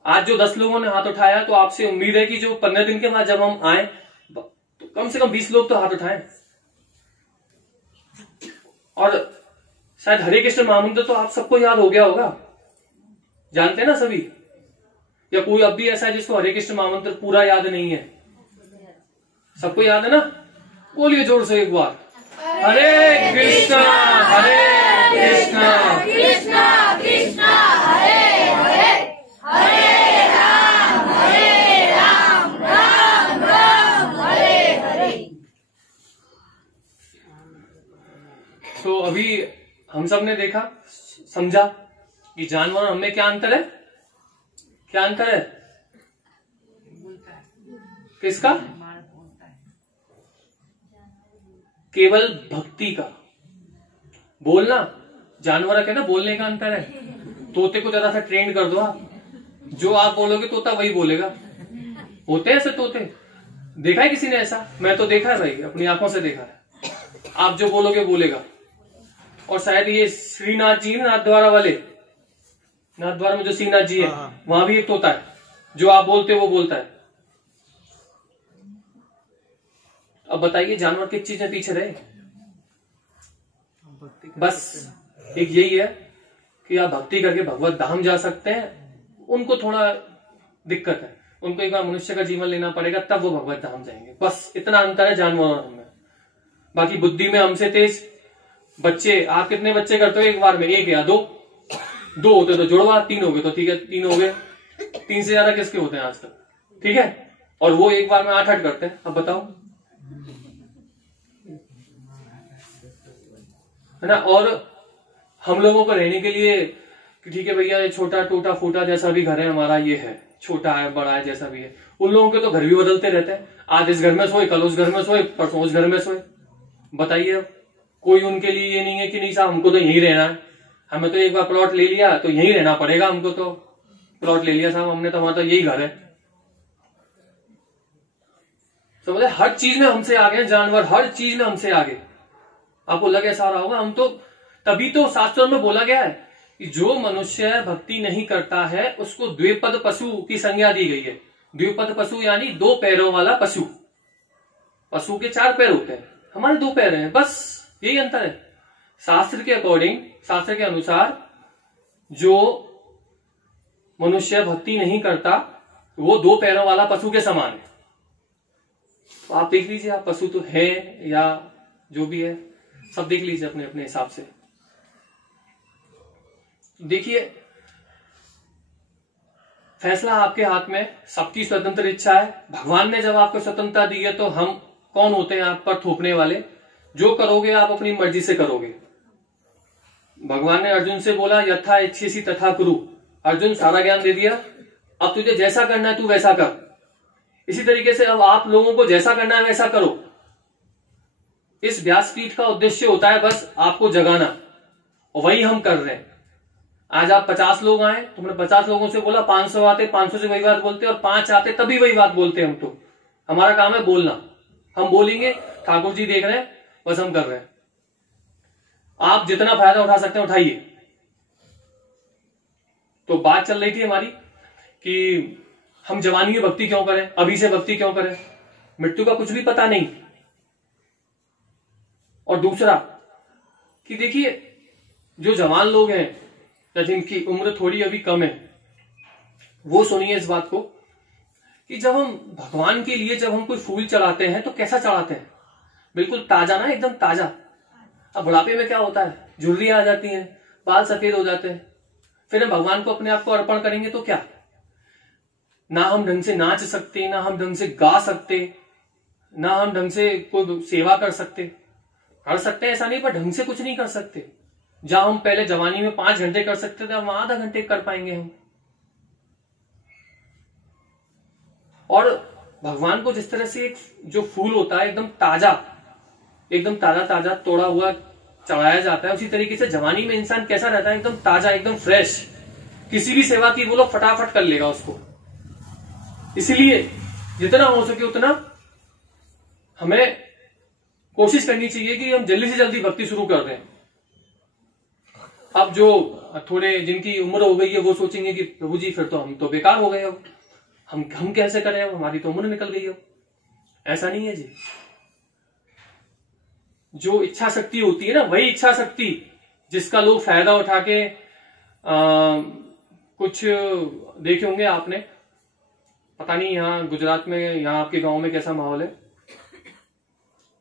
आज जो 10 लोगों ने हाथ उठाया तो आपसे उम्मीद है कि जो 15 दिन के बाद जब हम आए तो कम से कम 20 लोग तो हाथ उठाएं। और शायद हरे कृष्ण महामंत्र तो आप सबको याद हो गया होगा, जानते हैं ना सभी, या कोई अब भी ऐसा है जिसको हरे कृष्ण महामंत्र पूरा याद नहीं है? सबको याद है ना? बोलिए जोर से एक बार, हरे कृष्णा कृष्णा कृष्णा हरे हरे, हरे राम राम राम हरे हरे। तो अभी हम सब ने देखा समझा कि जानवर और हमें क्या अंतर है, क्या अंतर है, किसका? केवल भक्ति का। बोलना, जानवर का ना बोलने का अंतर है। तोते को जरा सा ट्रेन कर दो आप, जो आप बोलोगे तोता वही बोलेगा। होते हैं ऐसे तोते, देखा है किसी ने ऐसा? मैं तो देखा है भाई, अपनी आंखों से देखा है। आप जो बोलोगे बोलेगा। और शायद ये श्रीनाथ जी नाथ द्वारा वाले, नाथ द्वारा में जो श्रीनाथ जी है वहां भी एक तोता है, जो आप बोलते हो वो बोलता है। अब बताइए जानवर किस चीज में पीछे रहे? बस एक यही है कि आप भक्ति करके भगवत धाम जा सकते हैं। उनको थोड़ा दिक्कत है, उनको एक बार मनुष्य का जीवन लेना पड़ेगा तब वो भगवत धाम जाएंगे। बस इतना अंतर है जानवरों और हमें। बाकी बुद्धि में हमसे तेज। बच्चे, आप कितने बच्चे करते हो एक बार में? 1 या 2? 2 होते तो जुड़वा, 3 हो गए तो ठीक है, 3 हो गए। 3 से ज्यादा किसके होते हैं आज तक? ठीक है, और वो एक बार में 8 करते हैं। अब बताओ, है ना? और हम लोगों को रहने के लिए ठीक है भैया, ये छोटा टूटा फूटा जैसा भी घर है हमारा, ये है, छोटा है बड़ा है जैसा भी है। उन लोगों के तो घर भी बदलते रहते हैं, आज इस घर में सोए, कल उस घर में सोए, परसों उस घर में सोए। बताइए, अब कोई उनके लिए ये नहीं है कि नहीं साहब हमको तो यहीं रहना है, हमें तो एक बार प्लॉट ले लिया तो यहीं रहना पड़ेगा, हमको तो प्लॉट ले लिया साहब हमने तो, हमारा तो यही घर है। समझे? हर चीज में हमसे आगे जानवर, हर चीज में हमसे आगे। आपको लगे सारा होगा, हम तो तभी तो शास्त्रों में बोला गया है कि जो मनुष्य भक्ति नहीं करता है उसको द्विपद पशु की संज्ञा दी गई है। द्विपद पशु यानी 2 पैरों वाला पशु। पशु के 4 पैर होते हैं, हमारे 2 पैर हैं बस। यही अंतर है। शास्त्र के अकॉर्डिंग, शास्त्र के अनुसार जो मनुष्य भक्ति नहीं करता वो 2 पैरों वाला पशु के समान है। तो आप देख लीजिए, आप पशु तो है या जो भी है, सब देख लीजिए अपने अपने हिसाब से। देखिए, फैसला आपके हाथ में, सबकी स्वतंत्र इच्छा है। भगवान ने जब आपको स्वतंत्रता दी है तो हम कौन होते हैं आप पर थोपने वाले? जो करोगे आप अपनी मर्जी से करोगे। भगवान ने अर्जुन से बोला यथा इच्छेसी तथा कुरु। अर्जुन सारा ज्ञान दे दिया, अब तुझे जैसा करना है तू वैसा कर। इसी तरीके से अब आप लोगों को जैसा करना है वैसा करो। इस व्यासपीठ का उद्देश्य होता है बस आपको जगाना, और वही हम कर रहे हैं। आज आप 50 लोग आए, तुमने 50 लोगों से बोला, 500 आते, 500 से वही बात बोलते, और 5 आते तभी वही बात बोलते हैं। हम तो, हमारा काम है बोलना, हम बोलेंगे, ठाकुर जी देख रहे हैं, बस हम कर रहे हैं। आप जितना फायदा उठा सकते हैं उठाइए। तो बात चल रही थी हमारी कि हम जवानी में भक्ति क्यों करें, अभी से भक्ति क्यों करें, मृत्यु का कुछ भी पता नहीं। और दूसरा कि देखिए, जो जवान लोग हैं या जिनकी उम्र थोड़ी अभी कम है, वो सुनिए इस बात को कि जब हम भगवान के लिए जब हम कोई फूल चढ़ाते हैं तो कैसा चढ़ाते हैं? बिल्कुल ताजा ना, एकदम ताजा। अब बुढ़ापे में क्या होता है, झुर्रियां आ जाती हैं, बाल सफेद हो जाते हैं। फिर हम भगवान को अपने आप को अर्पण करेंगे तो क्या, ना हम ढंग से नाच सकते, ना हम ढंग से गा सकते, ना हम ढंग से कोई सेवा कर सकते। कर सकते हैं ऐसा नहीं, पर ढंग से कुछ नहीं कर सकते। जहां हम पहले जवानी में 5 घंटे कर सकते थे, हम आधा घंटे कर पाएंगे हम। और भगवान को जिस तरह से एक जो फूल होता है एकदम ताजा ताजा तोड़ा हुआ चढ़ाया जाता है, उसी तरीके से जवानी में इंसान कैसा रहता है, एकदम ताजा, एकदम फ्रेश। किसी भी सेवा की वो लोग फटाफट कर लेगा उसको। इसीलिए जितना हो सके उतना हमें कोशिश करनी चाहिए कि हम जल्दी से जल्दी भक्ति शुरू कर दें। अब जो थोड़े जिनकी उम्र हो गई है वो सोचेंगे कि प्रभु जी फिर तो हम तो बेकार हो गए, अब हम कैसे करें, अब हमारी तो उम्र निकल गई। अब ऐसा नहीं है जी। जो इच्छा शक्ति होती है ना, वही इच्छा शक्ति जिसका लोग फायदा उठा के कुछ देखे होंगे आपने, पता नहीं यहाँ गुजरात में, यहाँ आपके गांव में कैसा माहौल है।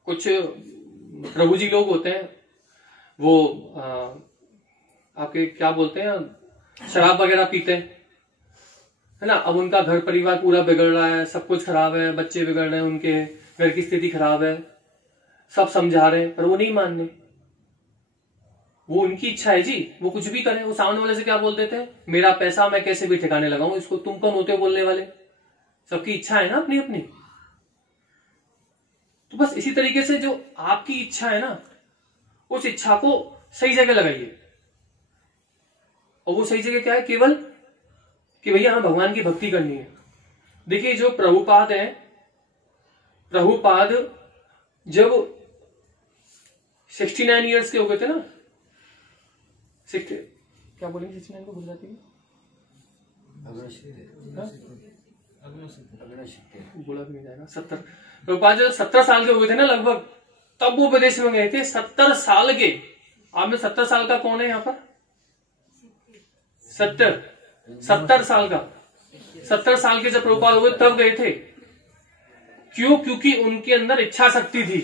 कुछ प्रभु जी लोग होते हैं, वो आपके क्या बोलते हैं, शराब वगैरह पीते हैं, है ना। अब उनका घर परिवार पूरा बिगड़ रहा है, सब कुछ खराब है, बच्चे बिगड़ रहे हैं, उनके घर की स्थिति खराब है, सब समझा रहे हैं, पर वो नहीं मानने। वो उनकी इच्छा है जी, वो कुछ भी करें। वो सामने वाले से क्या बोल देते हैं, मेरा पैसा मैं कैसे भी ठिकाने लगाऊं इसको, तुम कौन होते हो बोलने वाले। सबकी इच्छा है ना अपनी अपनी। तो बस इसी तरीके से जो आपकी इच्छा है ना, उस इच्छा को सही जगह लगाइए। और वो सही जगह क्या है, केवल कि भैया हमें भगवान की भक्ति करनी है। देखिए, जो प्रभुपाद हैं, प्रभुपाद जब 69 ईयर्स के हो गए थे ना, 60 क्या बोलेंगे, 69 को भूल जाती है, बोला भी नहीं जाएगा। 70 प्रभुपाद जब 70 साल के हो गए थे ना लगभग, तब वो विदेश में गए थे। 70 साल के। आप में 70 साल का कौन है यहाँ पर? 70 साल का। 70 साल के जब प्रभुपाद हुए तब गए थे। क्यों? क्योंकि उनके अंदर इच्छा शक्ति थी।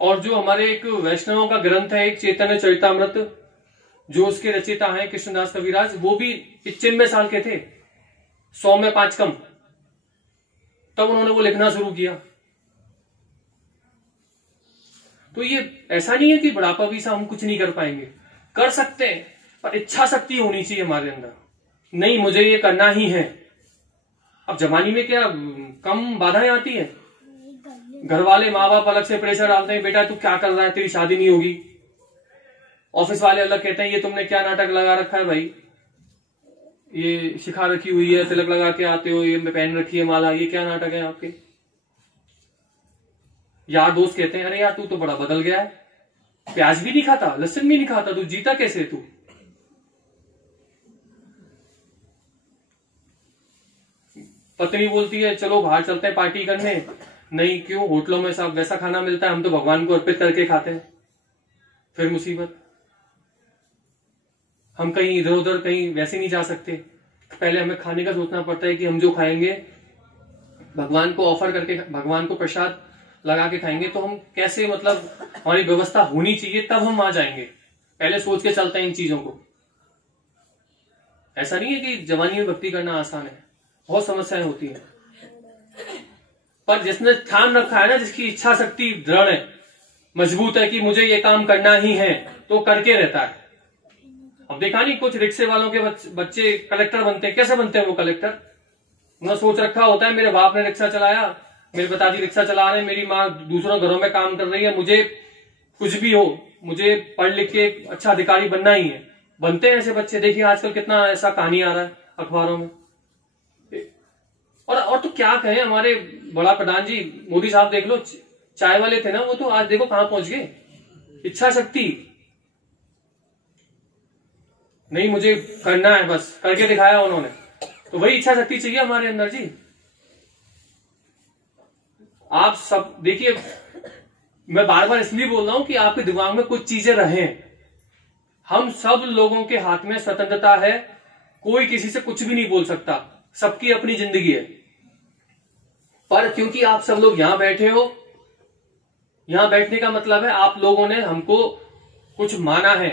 और जो हमारे एक वैष्णवों का ग्रंथ है, एक चैतन्य चरितामृत, जो उसके रचयिता हैं कृष्णदास कविराज, वो भी 95 साल के थे, 100 में 5 कम। तब उन्होंने वो लिखना शुरू किया। तो ये ऐसा नहीं है कि बुढ़ापा भी से हम कुछ नहीं कर पाएंगे, कर सकते हैं, पर इच्छा शक्ति होनी चाहिए हमारे अंदर। नहीं, मुझे ये करना ही है। अब जवानी में क्या कम बाधाएं आती है। घर वाले माँ बाप अलग से प्रेशर डालते हैं, बेटा तू क्या कर रहा है, तेरी शादी नहीं होगी। ऑफिस वाले अलग कहते हैं, ये तुमने क्या नाटक लगा रखा है भाई, ये शिखा रखी हुई है, तिलक लगा के आते हो, ये पहन रखी है माला, ये क्या नाटक है आपके। यार दोस्त कहते हैं, अरे यार तू तो बड़ा बदल गया है, प्याज भी नहीं खाता, लहसुन भी नहीं खाता, तू जीता कैसे तू। पत्नी बोलती है चलो बाहर चलते हैं पार्टी करने, नहीं, क्यों? होटलों में सब वैसा खाना मिलता है, हम तो भगवान को अर्पित करके खाते हैं। फिर मुसीबत। हम कहीं इधर उधर कहीं वैसे नहीं जा सकते। पहले हमें खाने का सोचना पड़ता है कि हम जो खाएंगे भगवान को ऑफर करके, भगवान को प्रसाद लगा के खाएंगे, तो हम कैसे, मतलब हमारी व्यवस्था होनी चाहिए तब हम वहां जाएंगे। पहले सोच के चलते हैं इन चीजों को। ऐसा नहीं है कि जवानी में भक्ति करना आसान है, बहुत समस्याएं होती हैं। पर जिसने ठान रखा है ना, जिसकी इच्छा शक्ति दृढ़ है, मजबूत है कि मुझे ये काम करना ही है, तो करके रहता है। अब देखा नहीं, कुछ रिक्शे वालों के बच्चे कलेक्टर बनते हैं। कैसे बनते हैं वो कलेक्टर? उन्होंने सोच रखा होता है मेरे बाप ने रिक्शा चलाया, मेरे पिताजी रिक्शा चला रहे हैं, मेरी माँ दूसरों घरों में काम कर रही है, मुझे कुछ भी हो, मुझे पढ़ लिख के अच्छा अधिकारी बनना ही है। बनते हैं ऐसे बच्चे। देखिए आजकल कितना ऐसा कहानी आ रहा है अखबारों में। और तो क्या कहें, हमारे बड़ा प्रधान जी मोदी साहब देख लो, चाय वाले थे ना, वो तो आज देखो कहां पहुंच गए। इच्छा शक्ति नहीं, मुझे करना है, बस करके दिखाया उन्होंने। तो वही इच्छा शक्ति चाहिए हमारे अंदर जी। आप सब देखिए, मैं बार बार इसलिए बोल रहा हूं कि आपके दिमाग में कुछ चीजें रहें। हम सब लोगों के हाथ में स्वतंत्रता है, कोई किसी से कुछ भी नहीं बोल सकता, सबकी अपनी जिंदगी है। पर क्योंकि आप सब लोग यहां बैठे हो, यहां बैठने का मतलब है आप लोगों ने हमको कुछ माना है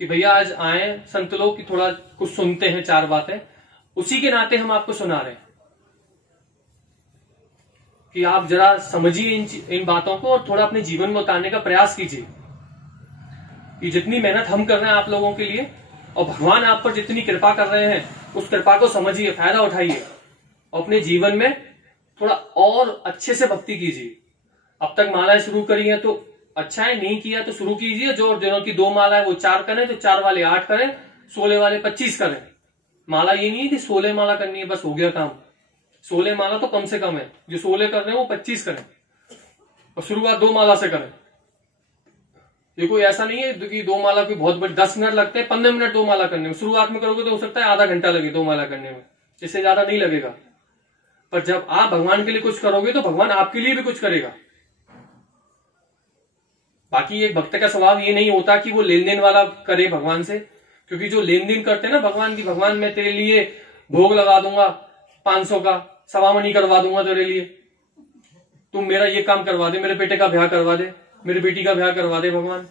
कि भैया आज आए संत लोग कि थोड़ा कुछ सुनते हैं, चार बातें, उसी के नाते हम आपको सुना रहे हैं कि आप जरा समझिए इन बातों को और थोड़ा अपने जीवन में उतारने का प्रयास कीजिए। कि जितनी मेहनत हम कर रहे हैं आप लोगों के लिए, और भगवान आप पर जितनी कृपा कर रहे हैं, उस कृपा को समझिए, फायदा उठाइए और अपने जीवन में थोड़ा और अच्छे से भक्ति कीजिए। अब तक मालाएं शुरू करी है तो अच्छा है, नहीं किया तो शुरू कीजिए। जो जिनों की 2 माला है वो 4 करें, तो 4 वाले 8 करें, 16 वाले 25 करें। माला ये नहीं है कि 16 माला करनी है बस हो गया काम। 16 माला तो कम से कम है, जो 16 कर रहे हैं वो 25 करें, और शुरुआत 2 माला से करें। ये कोई ऐसा नहीं है कि 2 माला कोई बहुत बड़ी 10 मिनट लगते हैं, 15 मिनट 2 माला करने में। शुरुआत में करोगे तो हो सकता है आधा घंटा लगे 2 माला करने में, इससे ज्यादा नहीं लगेगा। पर जब आप भगवान के लिए कुछ करोगे तो भगवान आपके लिए भी कुछ करेगा। बाकी एक भक्त का स्वभाव ये नहीं होता कि वो लेन देन वाला करे भगवान से, क्योंकि जो लेन देन करते हैं ना भगवान की, भगवान मैं तेरे लिए भोग लगा दूंगा 500 का, सवामनी करवा दूंगा तेरे लिए, तुम मेरा ये काम करवा दे, मेरे बेटे का ब्याह करवा दे, मेरी बेटी का ब्याह करवा दे भगवान।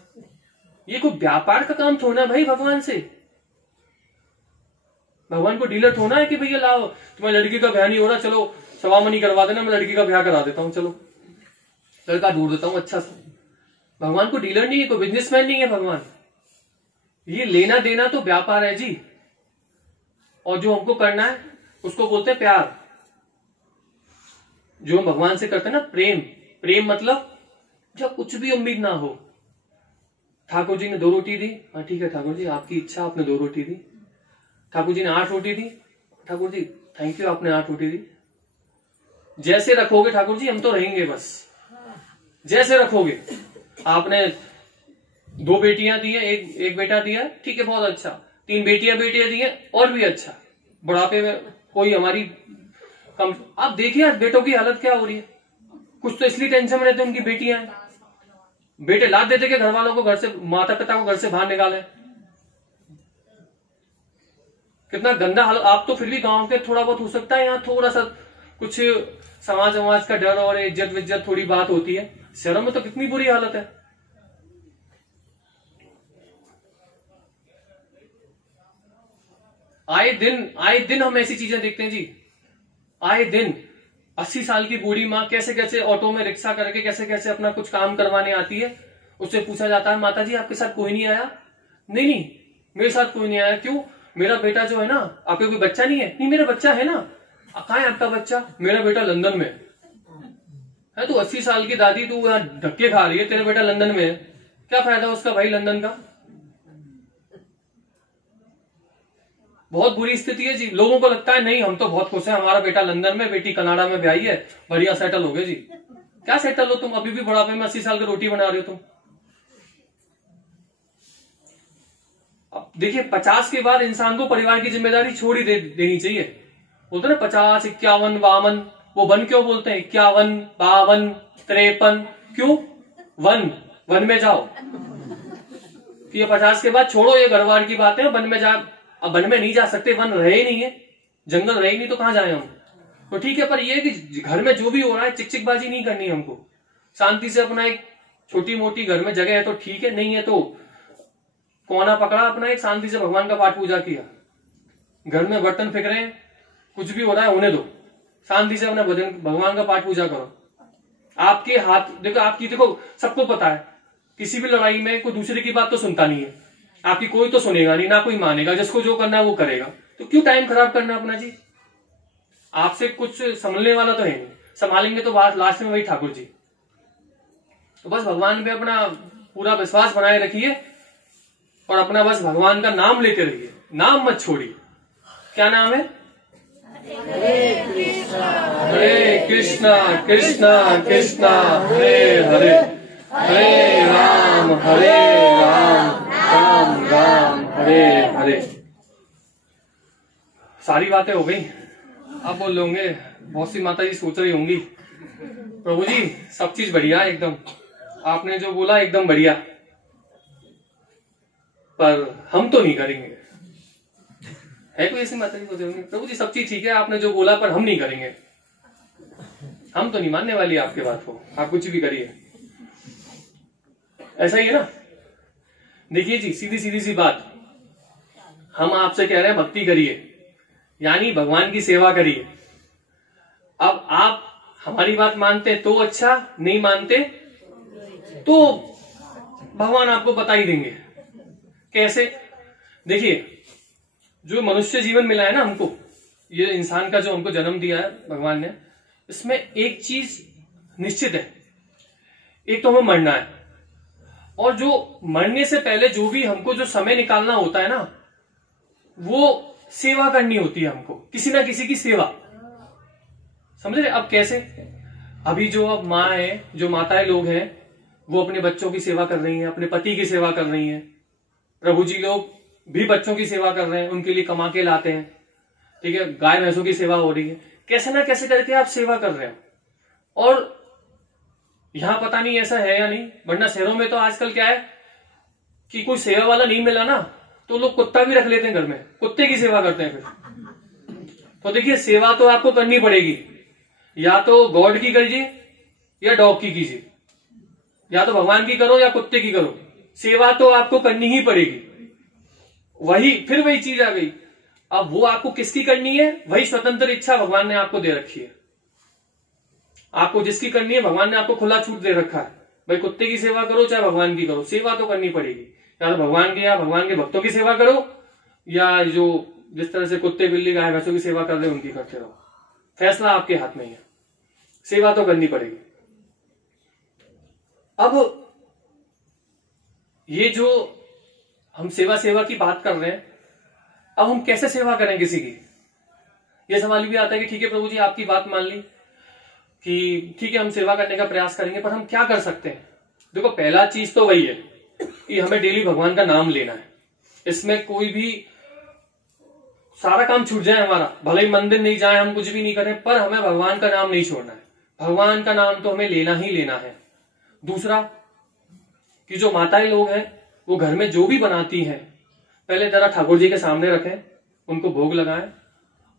ये कोई व्यापार का काम थोड़ा भाई भगवान से। भगवान को डीलर थोड़ा है कि भैया लाओ तुम्हारी लड़की का ब्याह नहीं हो रहा, चलो सवामनी करवा देना, मैं लड़की का ब्याह करा देता हूँ, चलो लड़का ढूंढ देता हूँ अच्छा सा। भगवान को डीलर नहीं है, कोई बिजनेसमैन नहीं है भगवान। ये लेना देना तो व्यापार है जी, और जो हमको करना है उसको बोलते हैं प्यार। जो हम भगवान से करते हैं ना प्रेम, प्रेम मतलब जब कुछ भी उम्मीद ना हो। ठाकुर जी ने 2 रोटी दी, हाँ ठीक है ठाकुर जी आपकी इच्छा, आपने 2 रोटी दी। ठाकुर जी ने 8 रोटी दी, ठाकुर जी थैंक यू आपने 8 रोटी दी। जैसे रखोगे ठाकुर जी हम तो रहेंगे, बस जैसे रखोगे। आपने 2 बेटियां दी है, एक बेटा दिया, ठीक है बहुत अच्छा, 3 बेटियां दी है और भी अच्छा। बुढ़ापे में कोई हमारी कम, आप देखिए आज बेटों की हालत क्या हो रही है। कुछ तो इसलिए टेंशन में रहते उनकी बेटियां हैं, बेटे लाद देते कि घर वालों को, घर से, माता पिता को घर से बाहर निकाले। कितना गंदा हाल। आप तो फिर भी गांव के थोड़ा बहुत हो सकता है, यहाँ थोड़ा सा कुछ समाज का डर और इज्जत विज्जत थोड़ी बात होती है। शहरों में तो कितनी बुरी हालत है। आए दिन हम ऐसी चीजें देखते हैं जी। आए दिन 80 साल की बूढ़ी माँ कैसे कैसे ऑटो में रिक्शा करके कैसे कैसे अपना कुछ काम करवाने आती है। उससे पूछा जाता है माता जी आपके साथ कोई नहीं आया? नहीं मेरे साथ कोई नहीं आया। क्यों? मेरा बेटा जो है ना, आपके कोई बच्चा नहीं है? नहीं मेरा बच्चा है ना। कहाँ है आपका बच्चा? मेरा बेटा लंदन में है। तो 80 साल की दादी तू यहाँ धक्के खा रही है, तेरा बेटा लंदन में है, क्या फायदा उसका भाई लंदन का? बहुत बुरी स्थिति है जी। लोगों को लगता है नहीं हम तो बहुत खुश हैं, हमारा बेटा लंदन में, बेटी कनाडा में ब्याही है, बढ़िया सेटल हो गए जी। क्या सेटल हो तुम? अभी भी बुढ़ापे में 80 साल की रोटी बना रहे हो तुम। अब देखिए 50 के बाद इंसान को परिवार की जिम्मेदारी छोड़ ही देनी चाहिए। बोलते ना 50, 51, 52 वो वन क्यों बोलते हैं? 51, 52, 53, क्यों? वन, वन में जाओ। ये 50 के बाद छोड़ो ये घरवार की बातें, वन में जा। अब वन में नहीं जा सकते, वन रहे ही नहीं है, जंगल रहे ही नहीं, तो कहां जाए हम? तो ठीक है, पर ये कि घर में जो भी हो रहा है चिकचिकबाजी नहीं करनी हमको, शांति से अपना एक छोटी मोटी घर में जगह है तो ठीक है, नहीं है तो कोना पकड़ा अपना, एक शांति से भगवान का पाठ पूजा किया। घर में बर्तन फेंक रहे हैं, कुछ भी हो रहा है होने दो, शांति से अपना भजन भगवान का पाठ पूजा करो। आपके हाथ देखो, आपकी देखो, सबको पता है किसी भी लड़ाई में कोई दूसरे की बात तो सुनता नहीं है, आपकी कोई तो सुनेगा नहीं, ना कोई मानेगा, जिसको जो करना है वो करेगा, तो क्यों टाइम खराब करना अपना जी? आपसे कुछ संभलने वाला तो है नहीं, संभालेंगे तो बात लास्ट में वही ठाकुर जी। तो बस भगवान पे अपना पूरा विश्वास बनाए रखिए और अपना बस भगवान का नाम लेते रहिए, नाम मत छोड़िए। क्या नाम है? हरे कृष्णा कृष्णा कृष्णा हरे हरे, हरे राम राम राम हरे हरे। सारी बातें हो गई। अब बोल लोगे, बहुत सी माता जी सोच रही होंगी, प्रभु जी सब चीज बढ़िया एकदम, आपने जो बोला एकदम बढ़िया, पर हम तो नहीं करेंगे। है कोई ऐसी माता जी सोच रही होंगी, प्रभु जी सब चीज ठीक है, आपने जो बोला, पर हम नहीं करेंगे, हम तो नहीं मानने वाली आपकी बात को, आप कुछ भी करिए। ऐसा ही है ना? देखिए जी, सीधी सीधी सी बात, हम आपसे कह रहे हैं भक्ति करिए, यानी भगवान की सेवा करिए। अब आप हमारी बात मानते तो अच्छा, नहीं मानते तो भगवान आपको बता ही देंगे कैसे। देखिए, जो मनुष्य जीवन मिला है ना हमको, ये इंसान का जो हमको जन्म दिया है भगवान ने, इसमें एक चीज निश्चित है, एक तो हमें मरना है, और जो मरने से पहले जो भी हमको जो समय निकालना होता है ना, वो सेवा करनी होती है हमको, किसी ना किसी की सेवा, समझ रहे? अब कैसे? अभी जो अब माँ है, जो माताएं लोग हैं, वो अपने बच्चों की सेवा कर रही हैं, अपने पति की सेवा कर रही हैं। प्रभु जी लोग भी बच्चों की सेवा कर रहे हैं, उनके लिए कमा के लाते हैं, ठीक है, गाय भैंसों की सेवा हो रही है, कैसे ना कैसे करके आप सेवा कर रहे हो। और यहां पता नहीं ऐसा है या नहीं, वरना शहरों में तो आजकल क्या है कि कोई सेवा वाला नहीं मिला ना, तो लोग कुत्ता भी रख लेते हैं घर में, कुत्ते की सेवा करते हैं फिर। तो देखिए, सेवा तो आपको करनी पड़ेगी, या तो गॉड की कीजिए या डॉग की कीजिए, या तो भगवान की करो या कुत्ते की करो, सेवा तो आपको करनी ही पड़ेगी। वही फिर वही चीज आ गई, अब वो आपको किसकी करनी है, वही स्वतंत्र इच्छा भगवान ने आपको दे रखी है। आपको जिसकी करनी है भगवान ने आपको खुला छूट दे रखा है, भाई कुत्ते की सेवा करो चाहे भगवान की करो, सेवा तो करनी पड़ेगी, या तो भगवान की या भगवान के भक्तों की सेवा करो, या जो जिस तरह से कुत्ते बिल्ली गाय भैंसों की सेवा कर रहे हो उनकी करते रहो। फैसला आपके हाथ में ही है, सेवा तो करनी पड़ेगी। अब ये जो हम सेवा सेवा की बात कर रहे हैं, अब हम कैसे सेवा करें किसी की? ये सवाल भी आता है कि ठीक है प्रभु जी आपकी बात मान ली कि ठीक है हम सेवा करने का प्रयास करेंगे, पर हम क्या कर सकते हैं? देखो, पहला चीज तो वही है कि हमें डेली भगवान का नाम लेना है। इसमें कोई भी सारा काम छूट जाए हमारा, भले ही मंदिर नहीं जाए, हम कुछ भी नहीं करें, पर हमें भगवान का नाम नहीं छोड़ना है। भगवान का नाम तो हमें लेना ही लेना है। दूसरा कि जो माताएं लोग हैं वो घर में जो भी बनाती हैं, पहले जरा ठाकुर जी के सामने रखें, उनको भोग लगाएं,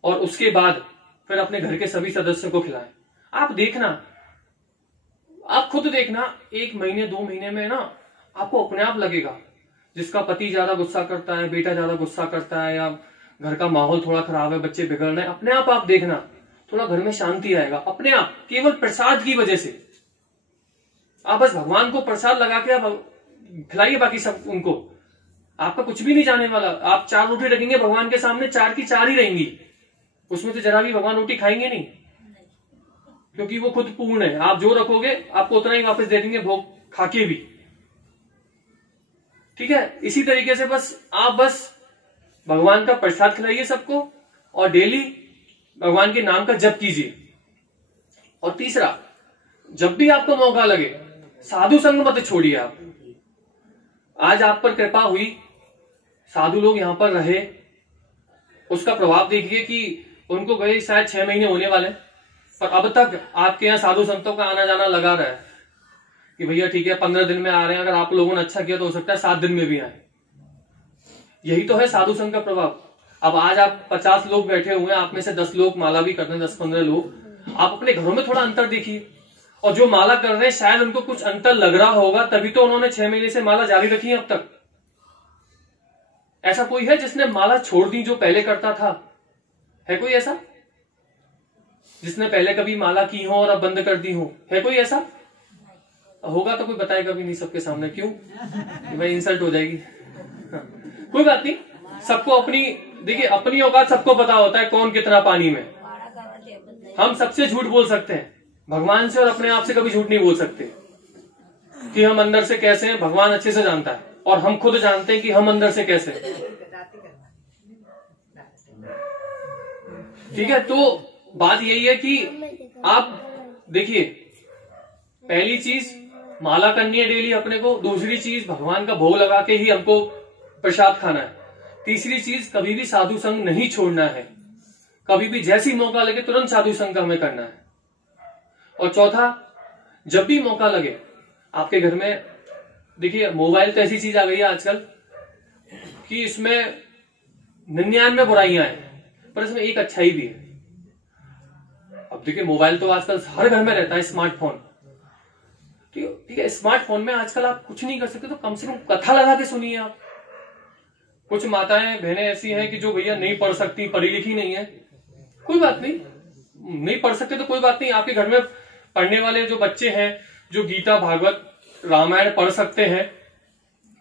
और उसके बाद फिर अपने घर के सभी सदस्यों को खिलाएं। आप देखना, आप खुद देखना, 1 महीने 2 महीने में ना आपको अपने आप लगेगा, जिसका पति ज्यादा गुस्सा करता है, बेटा ज्यादा गुस्सा करता है, या घर का माहौल थोड़ा खराब है, बच्चे बिगड़ रहे हैं, अपने आप देखना थोड़ा घर में शांति आएगा अपने आप, केवल प्रसाद की वजह से। आप बस भगवान को प्रसाद लगा के आप खिलाइए, बाकी सब उनको, आपका कुछ भी नहीं जाने वाला। आप 4 रोटी रखेंगे भगवान के सामने, 4 की 4 ही रहेंगी, उसमें तो जरा भी भगवान रोटी खाएंगे नहीं, क्योंकि वो खुद पूर्ण है। आप जो रखोगे आपको उतना ही वापस दे देंगे भोग खाके भी, ठीक है। इसी तरीके से आप बस भगवान का प्रसाद खिलाइए सबको, और डेली भगवान के नाम का जप कीजिए। और तीसरा, जब भी आपको मौका लगे साधु संग मत छोड़िए। आप आज आप पर कृपा हुई, साधु लोग यहां पर रहे, उसका प्रभाव देखिए कि उनको गए शायद 6 महीने होने वाले, पर अब तक आपके यहाँ साधु संतों का आना जाना लगा रहा है कि भैया ठीक है 15 दिन में आ रहे हैं, अगर आप लोगों ने अच्छा किया तो हो सकता है 7 दिन में भी आए। यही तो है साधु संघ का प्रभाव। अब आज आप 50 लोग बैठे हुए हैं, आप में से 10 लोग माला भी करते हैं, 10-15 लोग। आप अपने घरों में थोड़ा अंतर देखिए, और जो माला कर रहे हैं शायद उनको कुछ अंतर लग रहा होगा, तभी तो उन्होंने 6 महीने से माला जारी रखी है अब तक। ऐसा कोई है जिसने माला छोड़ दी जो पहले करता था? है कोई ऐसा जिसने पहले कभी माला की हो और अब बंद कर दी हो? है कोई ऐसा? होगा तो कोई बताएगा भी नहीं सबके सामने। क्यों? भाई इंसल्ट हो जाएगी। हाँ। कोई बात नहीं, सबको अपनी, देखिए अपनी औकात सबको पता होता है कौन कितना पानी में। हम सबसे झूठ बोल सकते हैं, भगवान से और अपने आप से कभी झूठ नहीं बोल सकते कि हम अंदर से कैसे हैं। भगवान अच्छे से जानता है और हम खुद जानते हैं कि हम अंदर से कैसे हैं। ठीक है, तो बात यही है कि आप देखिए, पहली चीज माला करनी है डेली अपने को, दूसरी चीज भगवान का भोग लगा के ही हमको प्रसाद खाना है, तीसरी चीज कभी भी साधु संग नहीं छोड़ना है, कभी भी जैसी मौका लगे तुरंत साधु संग हमें करना है, और चौथा जब भी मौका लगे आपके घर में, देखिए मोबाइल तो ऐसी चीज आ गई है आजकल कि इसमें 99 बुराइयां हैं पर इसमें एक अच्छाई भी है। अब देखिए मोबाइल तो आजकल हर घर में रहता है, स्मार्टफोन, ठीक है, स्मार्टफोन में आजकल आप कुछ नहीं कर सकते तो कम से कम कथा लगा के सुनिए आप। कुछ माताएं बहनें ऐसी हैं कि जो भैया नहीं पढ़ सकती, पढ़ी लिखी नहीं है, कोई बात नहीं, नहीं पढ़ सकते तो कोई बात नहीं, आपके घर में पढ़ने वाले जो बच्चे हैं जो गीता भागवत रामायण पढ़ सकते हैं,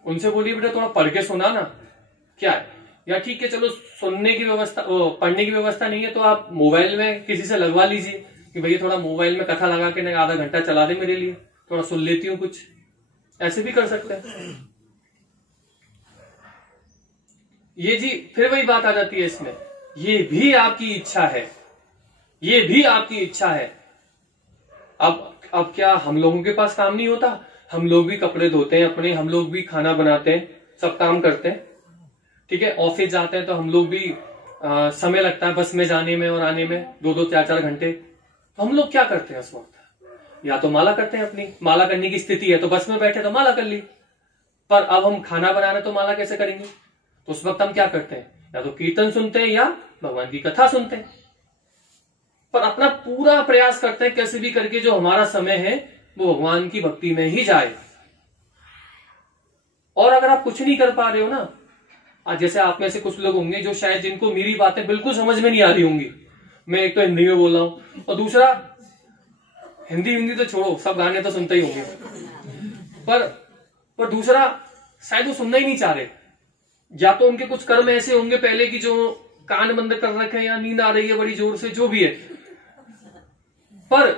उनसे बोलिए बेटा थोड़ा पढ़ के सुना ना, क्या है, या ठीक है चलो सुनने की व्यवस्था, पढ़ने की व्यवस्था नहीं है तो आप मोबाइल में किसी से लगवा लीजिए कि भैया थोड़ा मोबाइल में कथा लगा के आधा घंटा चला दे मेरे लिए, थोड़ा सुन लेती हूँ कुछ, ऐसे भी कर सकते हैं। ये जी फिर वही बात आ जाती है इसमें, ये भी आपकी इच्छा है, ये भी आपकी इच्छा है। अब क्या हम लोगों के पास काम नहीं होता? हम लोग भी कपड़े धोते हैं अपने, हम लोग भी खाना बनाते हैं, सब काम करते हैं, ठीक है, ऑफिस जाते हैं तो हम लोग भी समय लगता है बस में जाने में और आने में 2-2, 4-4 घंटे, तो हम लोग क्या करते हैं उस वक्त? या तो माला करते हैं, अपनी माला करने की स्थिति है तो बस में बैठे तो माला कर ली, पर अब हम खाना बना रहे तो माला कैसे करेंगे? तो उस वक्त हम क्या करते हैं? या तो कीर्तन सुनते हैं या भगवान की कथा सुनते हैं, पर अपना पूरा प्रयास करते हैं कैसे भी करके जो हमारा समय है वो भगवान की भक्ति में ही जाए। और अगर आप कुछ नहीं कर पा रहे हो ना, आज जैसे आप में से कुछ लोग होंगे जो शायद जिनको मेरी बातें बिल्कुल समझ में नहीं आ रही होंगी, मैं एक तो हिंदी में बोल रहा हूं और दूसरा हिंदी तो छोड़ो, सब गाने तो सुनते ही होंगे, पर दूसरा शायद वो सुनना ही नहीं चाह रहे, या तो उनके कुछ कर्म ऐसे होंगे पहले की जो कान बंद कर रखे हैं या नींद आ रही है बड़ी जोर से, जो भी है। पर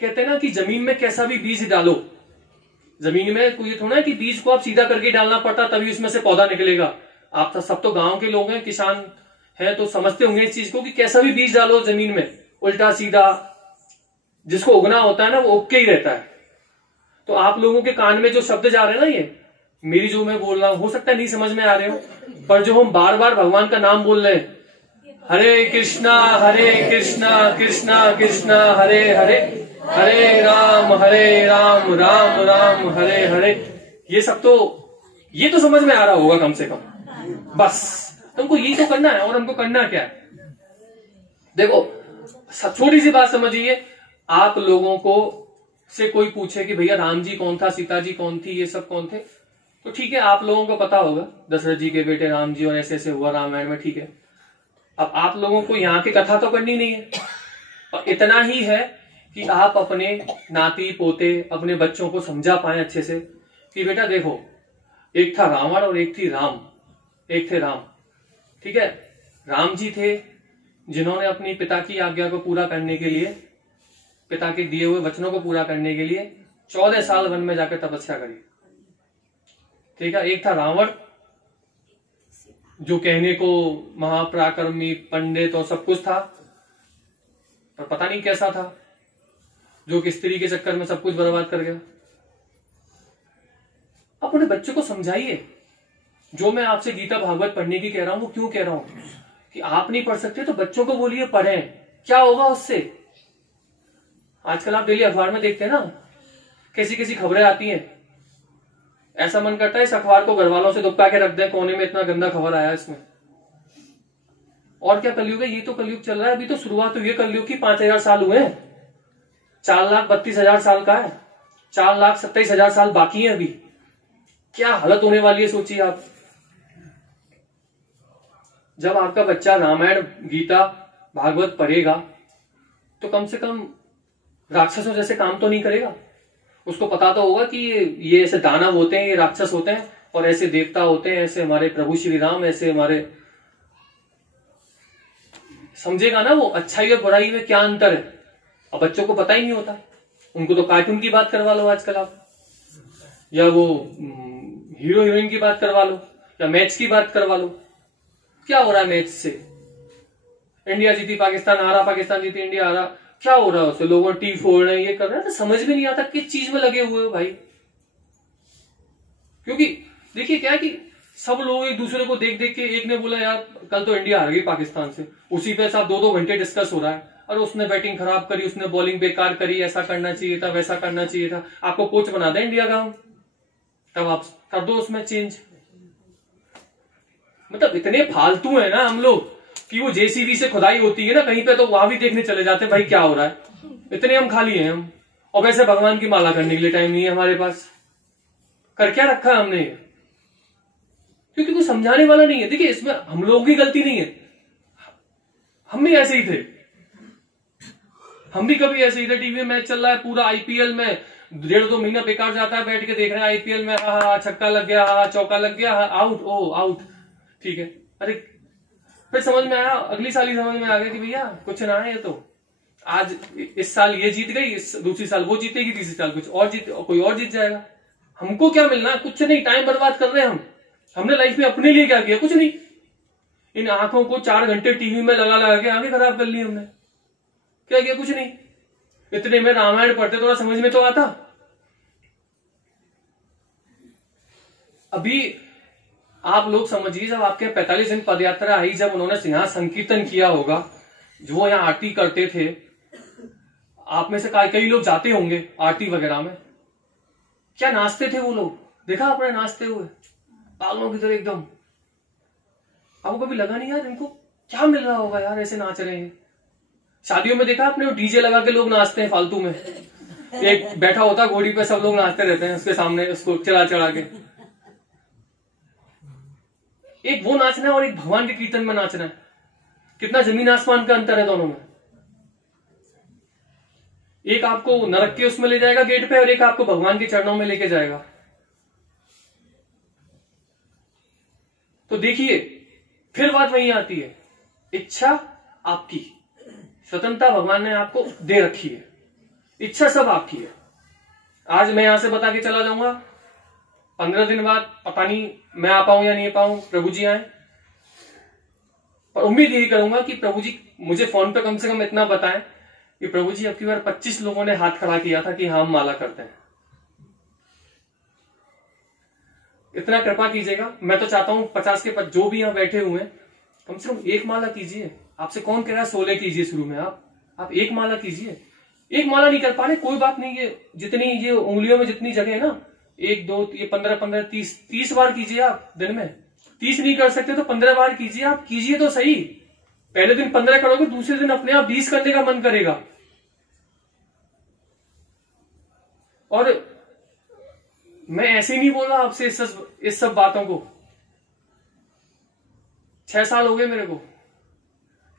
कहते हैं ना कि जमीन में कैसा भी बीज डालो, जमीन में कोई थोड़ा है कि बीज को आप सीधा करके डालना पड़ता तभी उसमें से पौधा निकलेगा। आप सब तो गांव के लोग हैं, किसान हैं, तो समझते होंगे इस चीज को कि कैसा भी बीज डालो जमीन में उल्टा सीधा जिसको उगना होता है ना वो उग के ही रहता है। तो आप लोगों के कान में जो शब्द जा रहे हैं ना, ये मेरी जो मैं बोल रहा हूं, हो सकता है नहीं समझ में आ रहे हो, पर जो हम बार बार भगवान का नाम बोल रहे हैं, हरे कृष्णा कृष्णा कृष्णा हरे हरे, हरे राम राम राम हरे हरे, ये सब तो ये तो समझ में आ रहा होगा कम से कम। बस तुमको यही तो करना है, और हमको करना क्या है? देखो छोटी सी बात समझिए, आप लोगों को से कोई पूछे कि भैया राम जी कौन था, सीता जी कौन थी, ये सब कौन थे, तो ठीक है आप लोगों को पता होगा दशरथ जी के बेटे राम जी और ऐसे ऐसे हुआ रामायण में, ठीक है। अब आप लोगों को यहाँ की कथा तो करनी नहीं है, और इतना ही है कि आप अपने नाती पोते अपने बच्चों को समझा पाए अच्छे से कि बेटा देखो, एक था रावण और एक थे राम, ठीक है। राम जी थे जिन्होंने अपनी पिता की आज्ञा को पूरा करने के लिए, पिता के दिए हुए वचनों को पूरा करने के लिए 14 साल वन में जाकर तपस्या करी, ठीक है। एक था रावण जो कहने को महापराक्रमी पंडित और सब कुछ था, पर पता नहीं कैसा था, जो कि स्त्री के चक्कर में सब कुछ बर्बाद कर गया। अपने बच्चों को समझाइए, जो मैं आपसे गीता भागवत पढ़ने की कह रहा हूं वो क्यों कह रहा हूं कि आप नहीं पढ़ सकते तो बच्चों को बोलिए पढ़ें, क्या होगा उससे? आजकल आप डेली अखबार में देखते हैं ना, कैसी कैसी खबरें आती हैं। ऐसा मन करता है इस अखबार को घर वालों से दुबका के रख दें कोने में, इतना गंदा खबर आया इसमें। और क्या कलयुग है? ये तो कलयुग चल रहा है। अभी तो शुरुआत हुई है कलयुग की, 5000 साल हुए हैं। 4,32,000 साल का है, 4,27,000 साल बाकी है अभी। क्या हालत होने वाली है सोचिए आप। जब आपका बच्चा रामायण, गीता, भागवत पढ़ेगा तो कम से कम राक्षसों जैसे काम तो नहीं करेगा। उसको पता तो होगा कि ये ऐसे दानव होते हैं, ये राक्षस होते हैं, और ऐसे देवता होते हैं, ऐसे हमारे प्रभु श्री राम, ऐसे हमारे। समझेगा ना वो अच्छाई और बुराई में क्या अंतर है। अब बच्चों को पता ही नहीं होता, उनको तो कार्टून की बात करवा लो आजकल आप, या वो हीरो हीरोइन की बात करवा लो, या मैच की बात करवा लो। क्या हो रहा है मैच से? इंडिया जीती, पाकिस्तान हारा, पाकिस्तान जीती, इंडिया हारा। क्या हो रहा है उससे? लोगों टी फोड़ रहे हैं, ये कर रहे हैं, तो समझ में नहीं आता किस चीज में लगे हुए हो भाई। क्योंकि देखिए क्या है कि सब लोग एक दूसरे को देख देख के, एक ने बोला यार कल तो इंडिया हार गई पाकिस्तान से, उसी पे साहब 2-2 घंटे डिस्कस हो रहा है। और उसने बैटिंग खराब करी, उसने बॉलिंग बेकार करी, ऐसा करना चाहिए था, वैसा करना चाहिए था। आपको कोच बना दे इंडिया का, तब आप कर दो उसमें चेंज। मतलब इतने फालतू है ना हम लोग कि वो जेसीबी से खुदाई होती है ना कहीं पे, तो वहां भी देखने चले जाते हैं भाई क्या हो रहा है। इतने हम खाली हैं हम। और वैसे भगवान की माला करने के लिए टाइम नहीं है हमारे पास। कर क्या रखा है हमने? क्योंकि कोई समझाने वाला नहीं है। देखिए इसमें हम लोगों की गलती नहीं है, हम भी ऐसे ही थे। हम भी कभी ऐसे ही थे, टीवी में मैच चल रहा है पूरा, आईपीएल में 1.5-2 महीना बेकार जाता है, बैठ के देख रहे हैं आईपीएल में, हा छक्का लग गया, हा चौका लग गया, आउट, ओ आउट, ठीक है। अरे फिर समझ में आया, अगली साल ही समझ में आ गया कि भैया कुछ ना है ये तो। आज इस साल ये जीत गई, दूसरी साल वो जीतेगी, तीसरी साल कुछ और कोई और जीत जाएगा। हमको क्या मिलना? कुछ नहीं, टाइम बर्बाद कर रहे हैं हम। हमने लाइफ में अपने लिए क्या किया? कुछ नहीं। इन आंखों को 4 घंटे टीवी में लगा लगा के आंखें खराब कर ली हमने। क्या किया? कुछ नहीं। इतने में रामायण पढ़ते थोड़ा समझ में तो आता। अभी आप लोग समझिए, जब आपके 45 दिन पदयात्रा आई, जब उन्होंने यहाँ संकीर्तन किया होगा, जो वो यहाँ आरती करते थे, आप में से कई लोग जाते होंगे आरती वगैरह में, क्या नाचते थे वो लोग? देखा आपने नाचते हुए पागलों की तरह एकदम? आपको कभी लगा नहीं यार इनको क्या मिल रहा होगा यार, ऐसे नाच रहे हैं? शादियों में देखा आपने, वो डीजे लगा के लोग नाचते हैं फालतू में, एक बैठा होता घोड़ी पे, सब लोग नाचते रहते हैं उसके सामने, उसको चला चढ़ा के। एक वो नाचना है और एक भगवान के कीर्तन में नाचना है, कितना जमीन आसमान का अंतर है दोनों में। एक आपको नरक के उसमें ले जाएगा गेट पे, और एक आपको भगवान के चरणों में लेके जाएगा। तो देखिए फिर बात वही आती है, इच्छा आपकी, स्वतंत्रता भगवान ने आपको दे रखी है, इच्छा सब आपकी है। आज मैं यहां से बता के चला जाऊंगा, 15 दिन बाद पता नहीं मैं आ पाऊं या नहीं आ पाऊं, प्रभु जी आए, पर उम्मीद यही करूंगा कि प्रभु जी मुझे फोन पे कम से कम इतना बताएं कि प्रभु जी अब की बार 25 लोगों ने हाथ खड़ा किया था कि हाँ हम माला करते हैं। इतना कृपा कीजिएगा। मैं तो चाहता हूं 50 के 5 जो भी यहाँ बैठे हुए हैं, कम से कम एक माला कीजिए। आपसे कौन कह रहा है 16 कीजिए शुरू में? आप एक माला कीजिए। एक माला नहीं कर पा रहे कोई बात नहीं, ये जितनी ये उंगलियों में जितनी जगह है ना, 1 2 ये 15 30 बार कीजिए आप दिन में। 30 नहीं कर सकते तो 15 बार कीजिए। आप कीजिए तो सही। पहले दिन 15 करोगे, दूसरे दिन अपने आप 20 करने का मन करेगा। और मैं ऐसे नहीं बोल रहा आपसे इस सब बातों को। 6 साल हो गए मेरे को।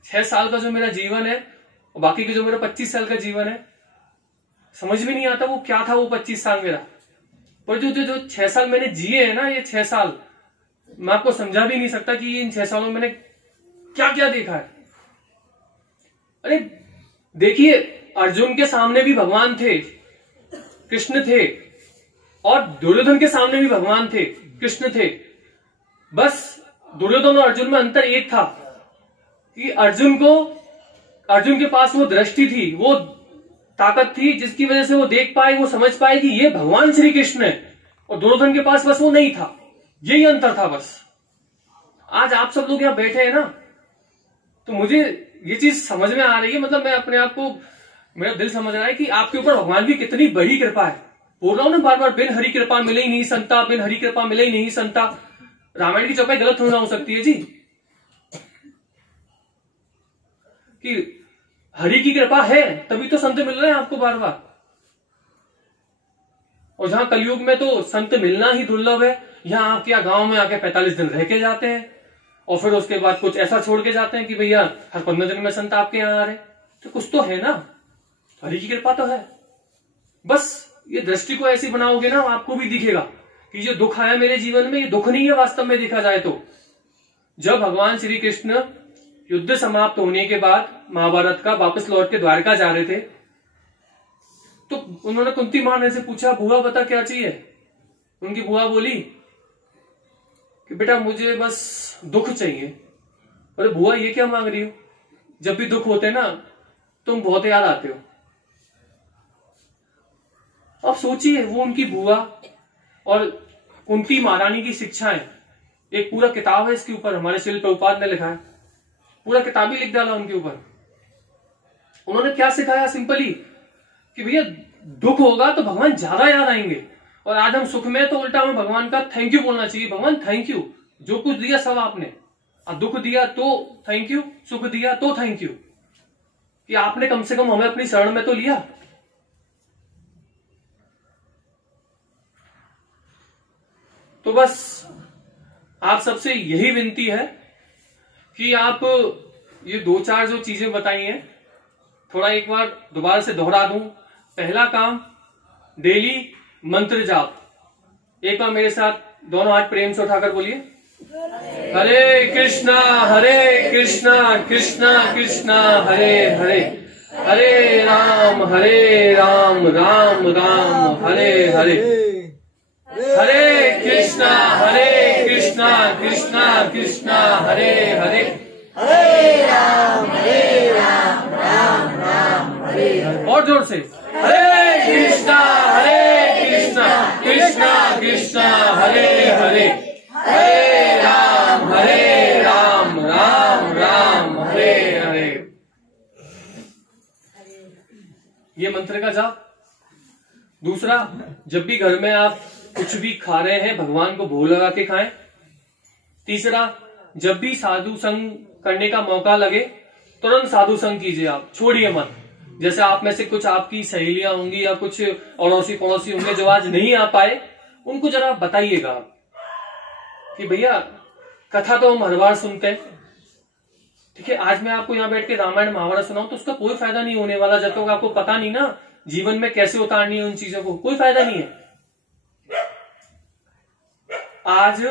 6 साल का जो मेरा जीवन है और बाकी के जो मेरा 25 साल का जीवन है, समझ में नहीं आता वो क्या था वो 25 साल मेरा। पर जो 6 साल मैंने जिए हैं ना, ये 6 साल मैं आपको समझा भी नहीं सकता कि इन 6 सालों में मैंने क्या क्या देखा है। अरे देखिए, अर्जुन के सामने भी भगवान थे, कृष्ण थे, और दुर्योधन के सामने भी भगवान थे, कृष्ण थे। बस दुर्योधन और अर्जुन में अंतर एक था कि अर्जुन के पास वो दृष्टि थी, वो ताकत थी जिसकी वजह से वो देख पाए, वो समझ पाए कि ये भगवान श्री कृष्ण है, और दुर्योधन के पास बस वो नहीं था। यही अंतर था बस। आज आप सब लोग यहां बैठे हैं ना, तो मुझे ये चीज समझ में आ रही है, मतलब मैं अपने आप को, मेरा दिल समझ रहा है कि आपके ऊपर भगवान की कितनी बड़ी कृपा है। बोल रहा हूं ना बार बार, बिन हरि कृपा मिले ही नहीं संता, बिन हरि कृपा मिले ही नहीं संता। रामायण की चौपाई गलत होना हो सकती है जी, कि हरि की कृपा है तभी तो संत मिल रहे हैं आपको बार बार। और जहां कलयुग में तो संत मिलना ही दुर्लभ है, यहां आपके गांव में आके 45 दिन रह के जाते हैं और फिर उसके बाद कुछ ऐसा छोड़ के जाते हैं कि भैया हर 15 दिन में संत आपके यहाँ आ रहे। तो कुछ तो है ना, हरि की कृपा तो है। बस ये दृष्टि को ऐसी बनाओगे ना, आपको भी दिखेगा कि जो दुख आया मेरे जीवन में, ये दुख नहीं है वास्तव में देखा जाए तो। जब भगवान श्री कृष्ण युद्ध समाप्त होने के बाद महाभारत का वापस लौट के द्वारका जा रहे थे, तो उन्होंने कुंती मां से पूछा, बुआ बता क्या चाहिए। उनकी बुआ बोली कि बेटा मुझे बस दुख चाहिए। अरे बुआ ये क्या मांग रही हो, जब भी दुख होते ना तुम बहुत याद आते हो। अब सोचिए, वो उनकी बुआ और कुंती महारानी की शिक्षाएं, एक पूरा किताब है इसके ऊपर, हमारे श्रील प्रभुपाद ने लिखा है, पूरा किताब ही लिख डाला उनके ऊपर। उन्होंने क्या सिखाया, सिंपली कि भैया दुख होगा तो भगवान ज्यादा याद आएंगे, और आज हम सुख में तो उल्टा हमें भगवान का थैंक यू बोलना चाहिए। भगवान थैंक यू, जो कुछ दिया सब आपने। अब दुख दिया तो थैंक यू, सुख दिया तो थैंक यू, कि आपने कम से कम हमें अपनी शरण में तो लिया। तो बस आप सबसे यही विनती है कि आप ये 2-4 जो चीजें बताई हैं, थोड़ा एक बार दोबारा से दोहरा दूं। पहला काम, डेली मंत्र जाप। एक बार मेरे साथ दोनों हाथ प्रेम से उठाकर बोलिए, हरे कृष्णा कृष्णा कृष्णा हरे हरे, हरे राम राम राम हरे हरे, हरे कृष्णा कृष्णा कृष्णा हरे हरे, हरे राम राम राम हरे हरे। और जोर से, हरे कृष्णा कृष्णा कृष्णा हरे हरे, हरे राम राम राम हरे हरे। ये मंत्र का जाप। दूसरा, जब भी घर में आप कुछ भी खा रहे हैं भगवान को भोग लगा के खाएं। तीसरा, जब भी साधु संग करने का मौका लगे तुरंत साधु संग कीजिए, आप छोड़िए मत। जैसे आप में से कुछ आपकी सहेलियां होंगी या कुछ अड़ोसी पड़ोसी होंगे जो आज नहीं आ पाए, उनको जरा बताइएगा कि भैया कथा तो हम हर बार सुनते हैं, ठीक है, आज मैं आपको यहाँ बैठ के रामायण महाभारत सुनाऊं तो उसका कोई फायदा नहीं होने वाला जब तक आपको पता नहीं ना जीवन में कैसे उतारनी है उन चीजों को, कोई फायदा नहीं है। आज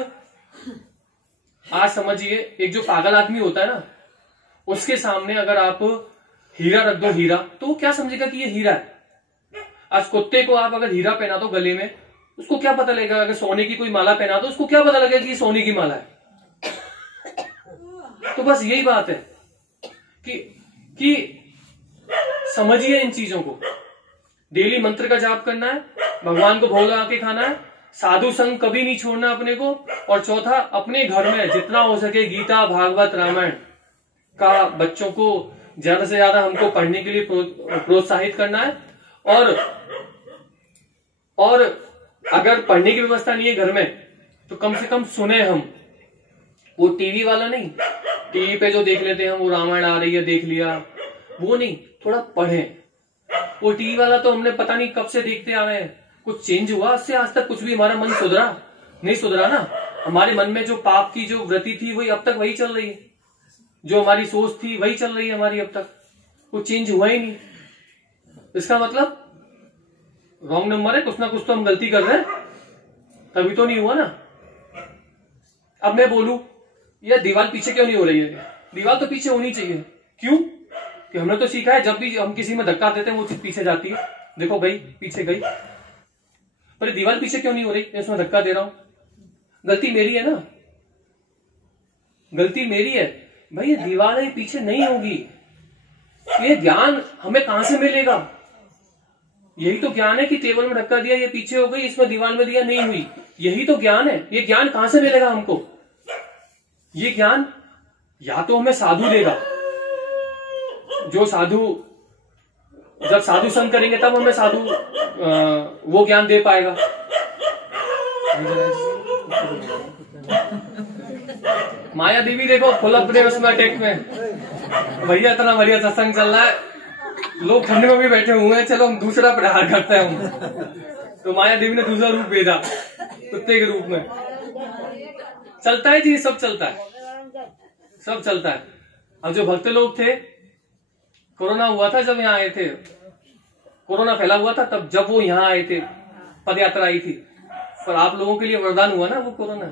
समझिए, एक जो पागल आदमी होता है ना, उसके सामने अगर आप हीरा रख दो, हीरा, तो वो क्या समझेगा कि ये हीरा है। आज कुत्ते को आप अगर हीरा पहना दो गले में, उसको क्या पता लगेगा। अगर सोने की कोई माला पहना दो, उसको क्या पता लगेगा कि ये सोने की माला है। तो बस यही बात है कि समझिए इन चीजों को। डेली मंत्र का जाप करना है, भगवान को भोग लगा के खाना है, साधु संग कभी नहीं छोड़ना अपने को। और चौथा, अपने घर में जितना हो सके गीता भागवत रामायण का बच्चों को ज्यादा से ज्यादा हमको पढ़ने के लिए प्रोत्साहित करना है। और अगर पढ़ने की व्यवस्था नहीं है घर में तो कम से कम सुने हम, वो टीवी वाला नहीं, टीवी पे जो देख लेते हैं वो रामायण आ रही है देख लिया, वो नहीं, थोड़ा पढ़ें। वो टीवी वाला तो हमने पता नहीं कब से देखते आ रहे हैं, कुछ चेंज हुआ उससे आज तक? कुछ भी हमारा मन सुधरा नहीं? सुधरा ना। हमारे मन में जो पाप की जो वृत्ति थी वही अब तक वही चल रही है, जो हमारी सोच थी वही चल रही है हमारी अब तक, कुछ चेंज हुआ ही नहीं। इसका मतलब रॉन्ग नंबर है, कुछ ना कुछ तो हम गलती कर रहे हैं, तभी तो नहीं हुआ ना। अब मैं बोलूं यार दीवार पीछे क्यों नहीं हो रही है, दीवार तो पीछे होनी चाहिए। क्यों? कि हमने तो सीखा है जब भी हम किसी में धक्का देते हैं वो चीज पीछे जाती है, देखो गई पीछे गई, पर दीवार पीछे क्यों नहीं हो रही? इसमें धक्का दे रहा हूं, गलती मेरी है ना, गलती मेरी है भाई। ये दीवार है पीछे नहीं होगी, ये ज्ञान हमें कहां से मिलेगा? यही तो ज्ञान है कि टेबल में धक्का दिया ये पीछे हो गई, इसमें दीवार में दिया नहीं हुई, यही तो ज्ञान है। ये ज्ञान कहां से मिलेगा हमको? ये ज्ञान या तो हमें साधु देगा, जो साधु, जब साधु संग करेंगे तब हमें साधु वो ज्ञान दे पाएगा। माया देवी देखो फुल अपने उसमें अटैक में, भैया इतना बढ़िया सत्संग चल रहा है, लोग ठंड में भी बैठे हुए हैं, चलो हम दूसरा प्रहार करते हैं। तो माया देवी ने दूसरा रूप भेजा कुत्ते के रूप में। चलता है जी, सब चलता है, सब चलता है। अब जो भक्त लोग थे, कोरोना हुआ था जब यहाँ आए थे, कोरोना फैला हुआ था तब, जब वो यहाँ आए थे, पद यात्रा आई थी, पर आप लोगों के लिए वरदान हुआ ना वो कोरोना।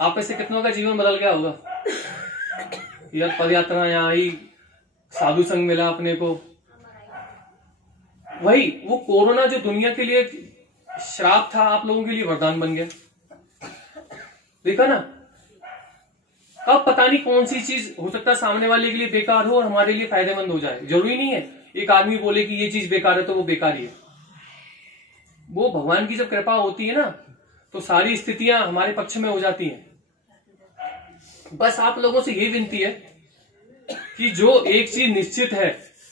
आप में से कितनों का जीवन बदल गया होगा यार, पद यात्रा यहाँ आई, साधु संग मिला अपने को। वही वो कोरोना जो दुनिया के लिए श्राप था, आप लोगों के लिए वरदान बन गया। देखा ना, अब पता नहीं कौन सी चीज हो सकता है सामने वाले के लिए बेकार हो और हमारे लिए फायदेमंद हो जाए। जरूरी नहीं है एक आदमी बोले कि ये चीज बेकार है तो वो बेकार ही है। वो भगवान की जब कृपा होती है ना, तो सारी स्थितियां हमारे पक्ष में हो जाती हैं। बस आप लोगों से ये विनती है कि जो एक चीज निश्चित है,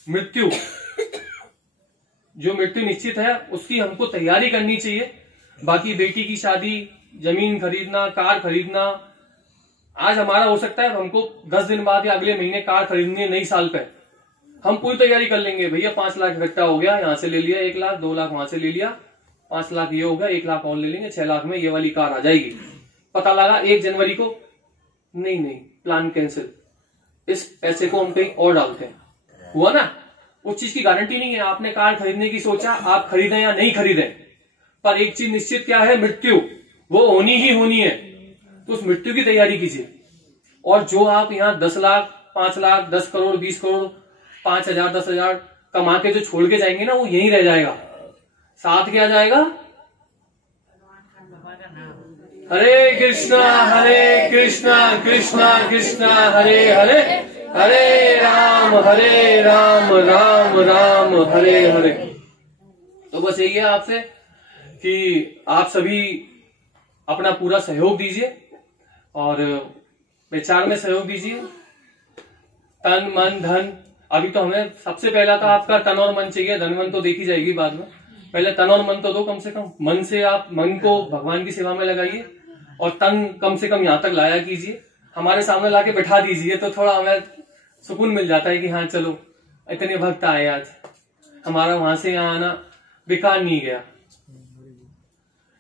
मृत्यु, जो मृत्यु निश्चित है उसकी हमको तैयारी करनी चाहिए। बाकी बेटी की शादी, जमीन खरीदना, कार खरीदना, आज हमारा हो सकता है हमको 10 दिन बाद या अगले महीने कार खरीदनी है नई साल पे, हम पूरी तैयारी कर लेंगे। भैया 5 लाख इकट्ठा हो गया, यहां से ले लिया 1 लाख, 2 लाख वहां से ले लिया, 5 लाख ये हो गया, 1 लाख और ले लेंगे, 6 लाख में ये वाली कार आ जाएगी। पता लगा 1 जनवरी को नहीं, प्लान कैंसिल, इस पैसे को हम कहीं और डालते हैं। हुआ ना, उस चीज की गारंटी नहीं है। आपने कार खरीदने की सोचा, आप खरीदें या नहीं खरीदें, पर एक चीज निश्चित क्या है, मृत्यु, वो होनी ही होनी है। तो उस मृत्यु की तैयारी कीजिए। और जो आप यहाँ 10 लाख, 5 लाख, 10 करोड़, 20 करोड़, 5,000, 10,000 कमा के जो छोड़ के जाएंगे ना, वो यहीं रह जाएगा। साथ क्या जाएगा, हरे कृष्णा कृष्णा कृष्णा हरे हरे, हरे राम राम राम हरे हरे। तो बस यही है आपसे कि आप सभी अपना पूरा सहयोग दीजिए और विचार में सहयोग दीजिए। तन मन धन, अभी तो हमें सबसे पहला तो आपका तन और मन चाहिए, धन मन तो देखी जाएगी बाद में। पहले तन और मन तो दो कम से कम। मन से आप मन को भगवान की सेवा में लगाइए और तन कम से कम यहाँ तक लाया कीजिए, हमारे सामने लाके बैठा दीजिए, तो थोड़ा हमें सुकून मिल जाता है कि हाँ चलो इतने भक्त आए आज, हमारा वहां से यहाँ आना बेकार नहीं गया।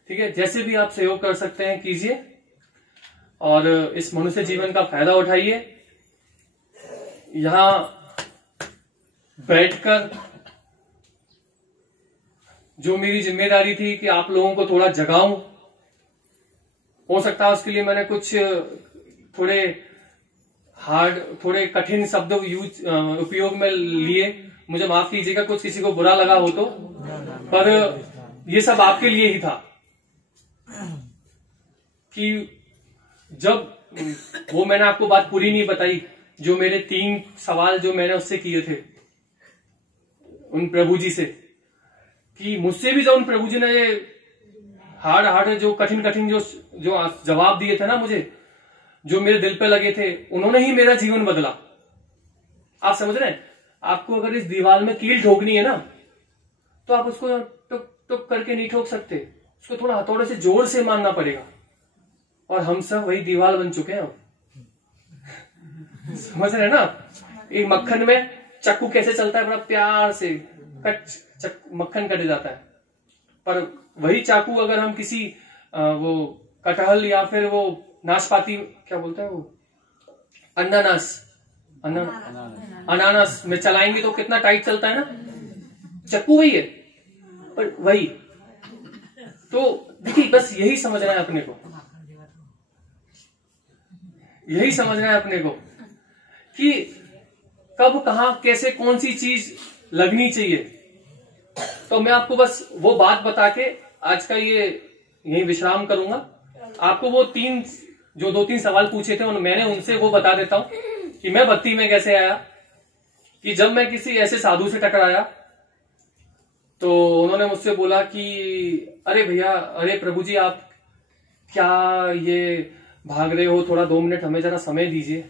ठीक है, जैसे भी आप सहयोग कर सकते हैं कीजिए और इस मनुष्य जीवन का फायदा उठाइए। यहां बैठकर जो मेरी जिम्मेदारी थी कि आप लोगों को थोड़ा जगाऊं, हो सकता है उसके लिए मैंने कुछ थोड़े हार्ड, थोड़े कठिन शब्द उपयोग में लिए, मुझे माफ कीजिएगा कुछ किसी को बुरा लगा हो तो, पर ये सब आपके लिए ही था कि जब वो मैंने आपको बात पूरी नहीं बताई, जो मेरे 3 सवाल जो मैंने उससे किए थे उन प्रभु जी से, कि मुझसे भी जो उन प्रभु जी ने हार्ड जो कठिन जो जवाब दिए थे ना मुझे, जो मेरे दिल पे लगे थे, उन्होंने ही मेरा जीवन बदला। आप समझ रहे हैं, आपको अगर इस दीवार में कील ठोकनी है ना, तो आप उसको टुक टुक करके नहीं ठोक सकते, उसको थोड़ा हथौड़े से जोर से मारना पड़ेगा। और हम सब वही दीवार बन चुके हैं। समझ रहे हैं ना, एक मक्खन में चाकू कैसे चलता है, बड़ा प्यार से मक्खन कट जाता है, पर वही चाकू अगर हम किसी वो कटहल या फिर वो नाशपाती, क्या बोलते हैं वो, अनानास में चलाएंगे तो कितना टाइट चलता है ना, चाकू वही है, पर वही। तो देखिए, बस यही समझना है अपने को, यही समझना है अपने को कि कब कहां कैसे कौन सी चीज लगनी चाहिए। तो मैं आपको बस वो बात बता के आज का ये यही विश्राम करूंगा। आपको वो 2-3 सवाल पूछे थे मैंने उनसे वो बता देता हूं कि मैं भक्ति में कैसे आया। कि जब मैं किसी ऐसे साधु से टकराया तो उन्होंने मुझसे बोला कि अरे भैया, अरे प्रभु जी, आप क्या ये भाग रहे हो, थोड़ा 2 मिनट हमें जरा समय दीजिए।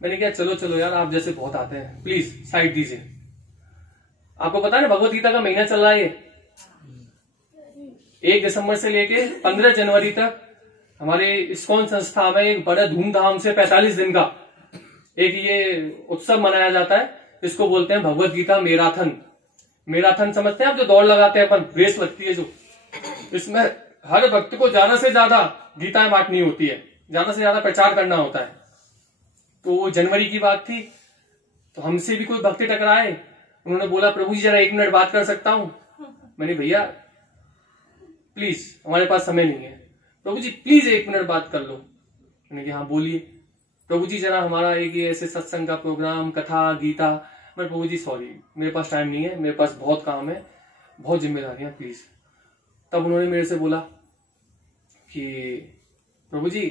मैंने कहा चलो चलो यार, आप जैसे बहुत आते हैं, प्लीज साइड दीजिए। आपको पता है ना भगवत गीता का महीना चल रहा है, ये 1 दिसंबर से लेके 15 जनवरी तक हमारे इस्कॉन संस्था में एक बड़े धूमधाम से 45 दिन का एक ये उत्सव मनाया जाता है, जिसको बोलते हैं भगवत गीता मैराथन। मैराथन समझते हैं आप, जो दौड़ लगाते हैं अपन, रेस लगती है जो, इसमें हर भक्त को ज्यादा से ज्यादा गीताएं बांटनी होती है, ज्यादा से ज्यादा प्रचार करना होता है। तो वो जनवरी की बात थी, तो हमसे भी कोई भक्त टकराए, उन्होंने बोला प्रभु जी जरा 1 मिनट बात कर सकता हूं। मैंने भैया प्लीज, हमारे पास समय नहीं है। प्रभु जी प्लीज 1 मिनट बात कर लो। मैंने कहा हाँ बोलिए। प्रभु जी जरा हमारा एक ये ऐसे सत्संग का प्रोग्राम, कथा, गीता। मैं प्रभु जी सॉरी, मेरे पास टाइम नहीं है, मेरे पास बहुत काम है, बहुत जिम्मेदारियां, प्लीज। तब उन्होंने मेरे से बोला कि प्रभु जी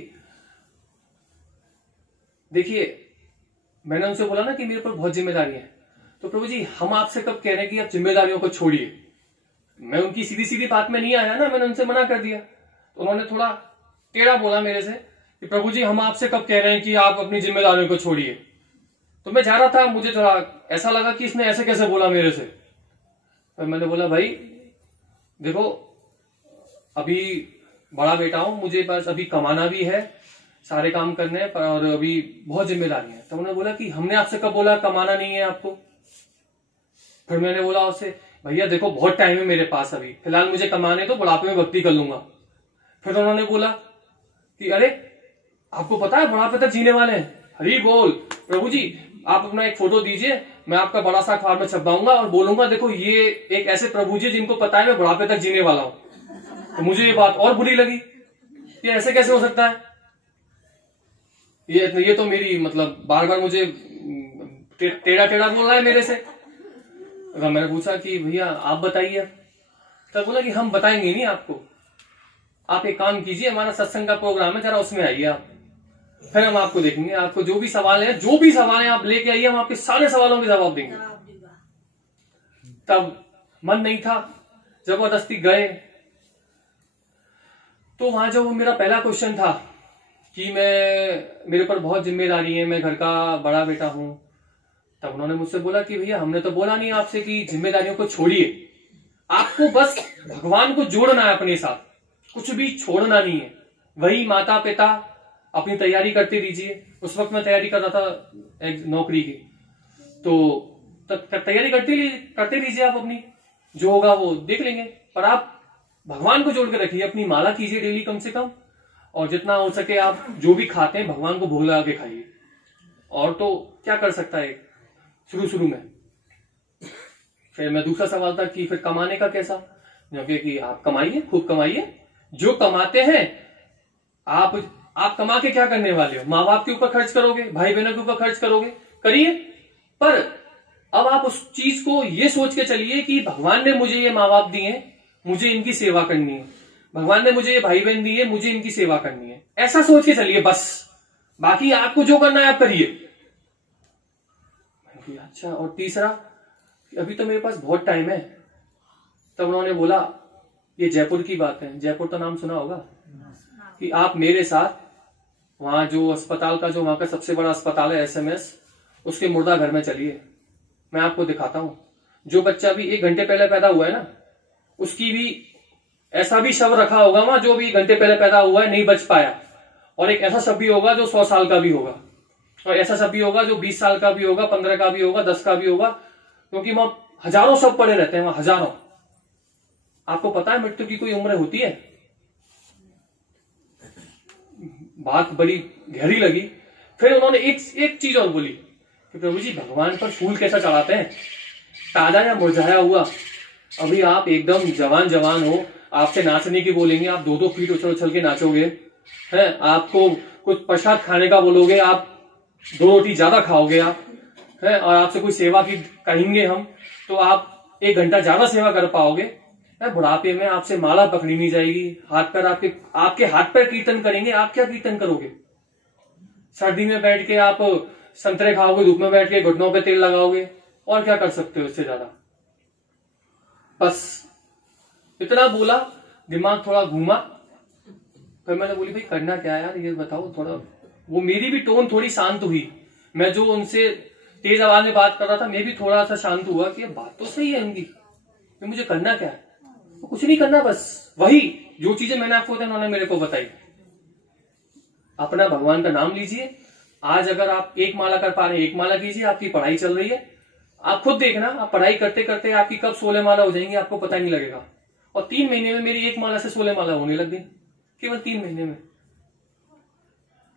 देखिए, मैंने उनसे बोला ना कि मेरे पर बहुत जिम्मेदारी है, तो प्रभु जी हम आपसे कब कह रहे हैं कि आप जिम्मेदारियों को छोड़िए। मैं उनकी सीधी सीधी बात में नहीं आया ना, मैंने उनसे मना कर दिया। तो उन्होंने थोड़ा टेढ़ा बोला मेरे से कि प्रभु जी हम आपसे कब कह रहे हैं कि आप अपनी जिम्मेदारियों को छोड़िए। तो मैं जा रहा था, मुझे थोड़ा ऐसा लगा कि इसने ऐसे कैसे बोला मेरे से। तो मैंने बोला भाई देखो, अभी बड़ा बेटा हूं, मुझे बस अभी कमाना भी है, सारे काम करने हैं, और अभी बहुत जिम्मेदारी है। तो उन्होंने बोला कि हमने आपसे कब बोला कमाना नहीं है आपको। फिर मैंने बोला उससे भैया देखो बहुत टाइम है मेरे पास, अभी फिलहाल मुझे कमाने तो, बुढ़ापे में भक्ति कर लूंगा। फिर उन्होंने बोला कि अरे आपको पता है बुढ़ापे तक जीने वाले हैं। हरी बोल। प्रभु जी आप अपना एक फोटो दीजिए, मैं आपका बड़ा सा अखबार में छपवाऊंगा और बोलूंगा देखो ये एक ऐसे प्रभु जी जिनको पता है मैं बुढ़ापे तक जीने वाला हूं। तो मुझे ये बात और बुरी लगी, ये ऐसे कैसे हो सकता है। ये तो मेरी मतलब बार बार मुझे टेढ़ा टेढ़ा बोल रहा है मेरे से। मैंने पूछा कि भैया आप बताइए। तब बोला कि हम बताएंगे नहीं आपको, आप एक काम कीजिए, हमारा सत्संग का प्रोग्राम है, जरा उसमें आइए आप, फिर हम आपको देखेंगे। आपको जो भी सवाल है, जो भी सवाल है आप लेके आइए, हम आपके सारे सवालों के जवाब देंगे। तब मन नहीं था, जबरदस्ती गए। तो वहां जो मेरा पहला क्वेश्चन था कि मेरे पर बहुत जिम्मेदारी है, मैं घर का बड़ा बेटा हूं। तब उन्होंने मुझसे बोला कि भैया हमने तो बोला नहीं आपसे कि जिम्मेदारियों को छोड़िए, आपको बस भगवान को जोड़ना है अपने साथ, कुछ भी छोड़ना नहीं है। वही माता पिता अपनी तैयारी करते दीजिए। उस वक्त मैं तैयारी कर रहा था एक नौकरी की, तो तैयारी करते दीजिए आप अपनी, जो होगा वो देख लेंगे। पर आप भगवान को जोड़ के रखिए, अपनी माला कीजिए डेली कम से कम, और जितना हो सके आप जो भी खाते हैं भगवान को भोग लगा के खाइए। और तो क्या कर सकता है शुरू में। फिर मैं दूसरा सवाल था कि फिर कमाने का कैसा, कि आप कमाइए, खूब कमाइए, जो कमाते हैं आप कमा के क्या करने वाले हो, माँ बाप के ऊपर खर्च करोगे, भाई बहनों के ऊपर खर्च करोगे, करिए। पर अब आप उस चीज को ये सोच के चलिए कि भगवान ने मुझे ये माँ बाप दिए, मुझे इनकी सेवा करनी है, भगवान ने मुझे ये भाई बहन दिए, मुझे इनकी सेवा करनी है, ऐसा सोच के चलिए बस। बाकी आपको जो करना है आप करिए। अच्छा, और तीसरा, अभी तो मेरे पास बहुत टाइम है। तब उन्होंने बोला, ये जयपुर की बात है, जयपुर तो नाम सुना होगा, कि आप मेरे साथ वहां जो अस्पताल का, जो वहां का सबसे बड़ा अस्पताल है SMS, उसके मुर्दा घर में चलिए, मैं आपको दिखाता हूं। जो बच्चा भी 1 घंटे पहले पैदा हुआ है ना, उसकी भी ऐसा भी शव रखा होगा वहां, जो भी 1 घंटे पहले पैदा हुआ है, नहीं बच पाया। और एक ऐसा शव भी होगा जो 100 साल का भी होगा, और ऐसा शव भी होगा जो 20 साल का भी होगा, 15 का भी होगा, 10 का भी होगा, क्योंकि वहां हजारों शव पड़े रहते हैं, वहां हजारों। आपको पता है मृत्यु की कोई उम्र होती है? बात बड़ी गहरी लगी। फिर उन्होंने एक चीज और बोली कि प्रभु जी भगवान पर फूल कैसा चढ़ाते हैं, ताजा या मुरझाया हुआ? अभी आप एकदम जवान हो, आपसे नाचने की बोलेंगे, आप 2-2 फीट उछल के नाचोगे, है आपको कुछ प्रसाद खाने का बोलोगे, आप 2 रोटी ज्यादा खाओगे आप, है, और आपसे कोई सेवा की कहेंगे हम, तो आप 1 घंटा ज्यादा सेवा कर पाओगे। बुढ़ापे में आपसे माला पकड़ी नहीं जाएगी, हाथ पैर आपके हाथ पैर कीर्तन करेंगे, आप क्या कीर्तन करोगे? सर्दी में बैठ के आप संतरे खाओगे, धूप में बैठ के घुटनों पे तेल लगाओगे, और क्या कर सकते हो इससे ज्यादा? बस इतना बोला, दिमाग थोड़ा घूमा। फिर मैंने बोली भाई करना क्या है यार, ये बताओ थोड़ा। वो मेरी भी टोन थोड़ी शांत हुई, मैं जो उनसे तेज आवाज में बात कर रहा था, मैं भी थोड़ा सा शांत हुआ कि ये बात तो सही है इनकी, तो मुझे करना क्या है? तो कुछ नहीं करना, बस वही जो चीजें मैंने आपको बताई उन्होंने मेरे को बताई। अपना भगवान का नाम लीजिए। आज अगर आप 1 माला कर पा रहे हैं, 1 माला कीजिए। आपकी पढ़ाई चल रही है, आप खुद देखना, आप पढ़ाई करते करते आपकी कब 16 माला हो जाएंगी आपको पता नहीं लगेगा। और 3 महीने में मेरी 1 माला से 16 माला होने लग गई, केवल 3 महीने में।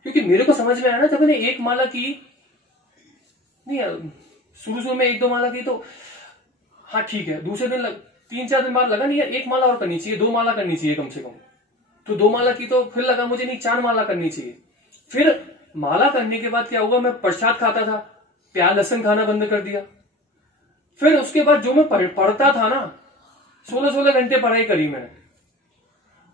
क्योंकि मेरे को समझ में आया ना, जब मैंने 1 माला की, नहीं शुरू में 1-2 माला की तो हाँ ठीक है, दूसरे दिन 3-4 दिन बाद लगा नहीं यार 1 माला और करनी चाहिए, 2 माला करनी चाहिए कम से कम। तो 2 माला की तो फिर लगा मुझे नहीं 4 माला करनी चाहिए। फिर माला करने के बाद क्या हुआ, मैं प्रसाद खाता था, प्याज लहसुन खाना बंद कर दिया। फिर उसके बाद जो मैं पढ़ता था ना, 16-16 घंटे पढ़ाई करी मैंने।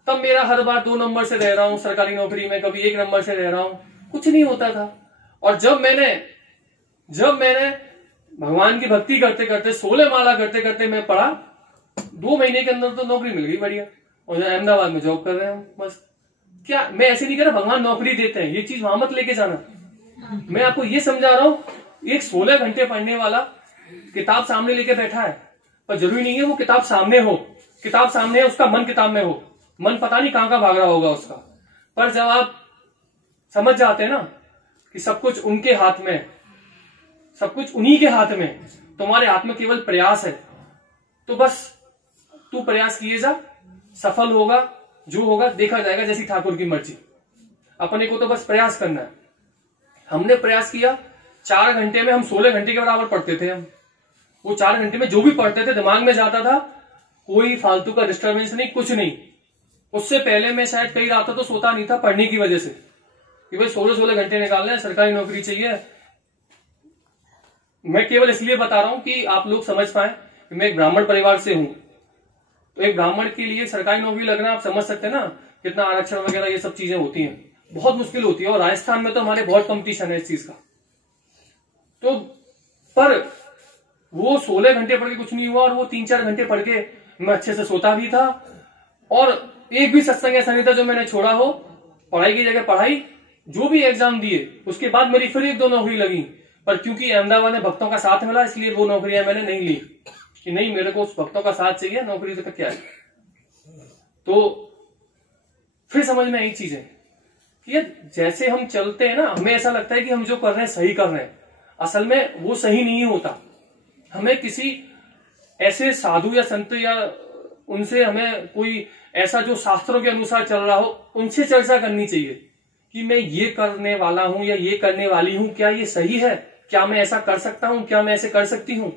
तब मेरा हर बार 2 नंबर से रह रहा हूं सरकारी नौकरी में, कभी 1 नंबर से रह रहा हूं, कुछ नहीं होता था। और जब मैंने भगवान की भक्ति करते करते 16 माला करते करते मैं पढ़ा, 2 महीने के अंदर तो नौकरी मिल गई बढ़िया, और अहमदाबाद में जॉब कर रहे हैं बस। क्या मैं ऐसे नहीं कह रहा भगवान नौकरी देते हैं, ये चीज वहां मत लेके जाना। मैं आपको ये समझा रहा हूं, एक 16 घंटे पढ़ने वाला किताब सामने लेके बैठा है, पर जरूरी नहीं है वो किताब सामने हो। किताब सामने है, उसका मन किताब में हो, मन पता नहीं कहां भाग रहा होगा उसका। पर जब आप समझ जाते हैं ना कि सब कुछ उनके हाथ में, सब कुछ उन्हीं के हाथ में, तुम्हारे हाथ में केवल प्रयास है, तो बस तू प्रयास किए जा, सफल होगा, जो होगा देखा जाएगा, जैसी ठाकुर की मर्जी। अपने को तो बस प्रयास करना है। हमने प्रयास किया, 4 घंटे में हम 16 घंटे के बराबर पढ़ते थे। हम वो 4 घंटे में जो भी पढ़ते थे दिमाग में जाता था, कोई फालतू का डिस्टर्बेंस नहीं, कुछ नहीं। उससे पहले मैं शायद कई रातों तो सोता नहीं था पढ़ने की वजह से, कि भाई 16-16 घंटे निकालने हैं, सरकारी नौकरी चाहिए। मैं केवल इसलिए बता रहा हूं कि आप लोग समझ पाए कि मैं एक ब्राह्मण परिवार से हूं, तो एक ब्राह्मण के लिए सरकारी नौकरी लगना आप समझ सकते हैं ना, कितना आरक्षण वगैरह ये सब चीजें होती हैं, बहुत मुश्किल होती है। और राजस्थान में तो हमारे बहुत कंपटीशन है इस चीज का। तो पर वो 16 घंटे पढ़ के कुछ नहीं हुआ, और वो 3-4 घंटे पढ़ के मैं अच्छे से सोता भी था। और एक भी सत्संग ऐसा नहीं था जो मैंने छोड़ा हो, पढ़ाई की जगह पढ़ाई, जो भी एग्जाम दिए उसके बाद मेरी फिर 1-2 नौकरी लगी। पर क्योंकि अहमदाबाद में भक्तों का साथ मिला, इसलिए वो नौकरियां मैंने नहीं ली, कि नहीं मेरे को उस भक्तों का साथ चाहिए, नौकरी तो क्या है। तो फिर समझ में आई चीजें कि ये जैसे हम चलते हैं ना, हमें ऐसा लगता है कि हम जो कर रहे हैं सही कर रहे हैं, असल में वो सही नहीं होता। हमें किसी ऐसे साधु या संत या उनसे हमें कोई ऐसा जो शास्त्रों के अनुसार चल रहा हो, उनसे चर्चा करनी चाहिए कि मैं ये करने वाला हूं या ये करने वाली हूं, क्या ये सही है, क्या मैं ऐसा कर सकता हूं, क्या मैं ऐसे कर सकती हूं।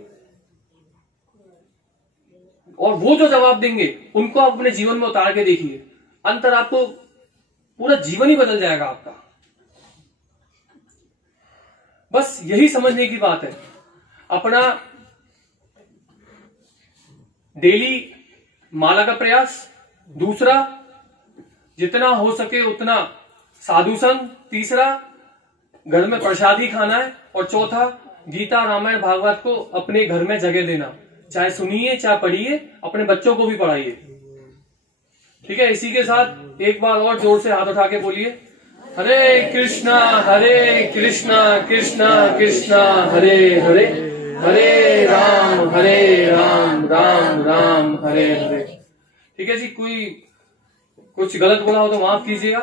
और वो जो जवाब देंगे उनको आप अपने जीवन में उतार के देखिए, अंतर आपको पूरा जीवन ही बदल जाएगा आपका। बस यही समझने की बात है। अपना डेली माला का प्रयास, दूसरा जितना हो सके उतना साधु संग, तीसरा घर में प्रसादी खाना है, और चौथा गीता रामायण भागवत को अपने घर में जगह देना, चाहे सुनिए चाहे पढ़िए, अपने बच्चों को भी पढ़ाइए। ठीक है, इसी के साथ एक बार और जोर से हाथ उठा के बोलिए, हरे कृष्णा कृष्णा कृष्णा हरे हरे, हरे राम राम राम हरे हरे। ठीक है जी, कोई कुछ गलत बोला हो तो माफ कीजिएगा,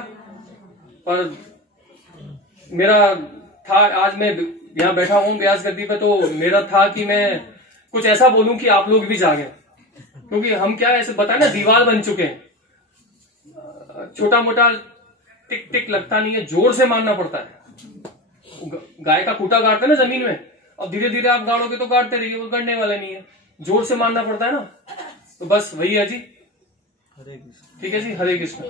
पर मेरा था, आज मैं यहाँ बैठा हूँ ब्यास गद्दी पे, तो मेरा था कि मैं कुछ ऐसा बोलूं कि आप लोग भी जागे। क्योंकि हम क्या ऐसे बताए ना, दीवार बन चुके हैं, छोटा मोटा टिक टिक लगता नहीं है, जोर से मारना पड़ता है। गाय का खूंटा गाड़ते हैं ना जमीन में, और धीरे धीरे आप गाड़ोगे तो गाड़ते रहिए, वो गड़ने वाले नहीं है, जोर से मारना पड़ता है ना। तो बस वही है जी। ठीक है जी, हरे कृष्ण।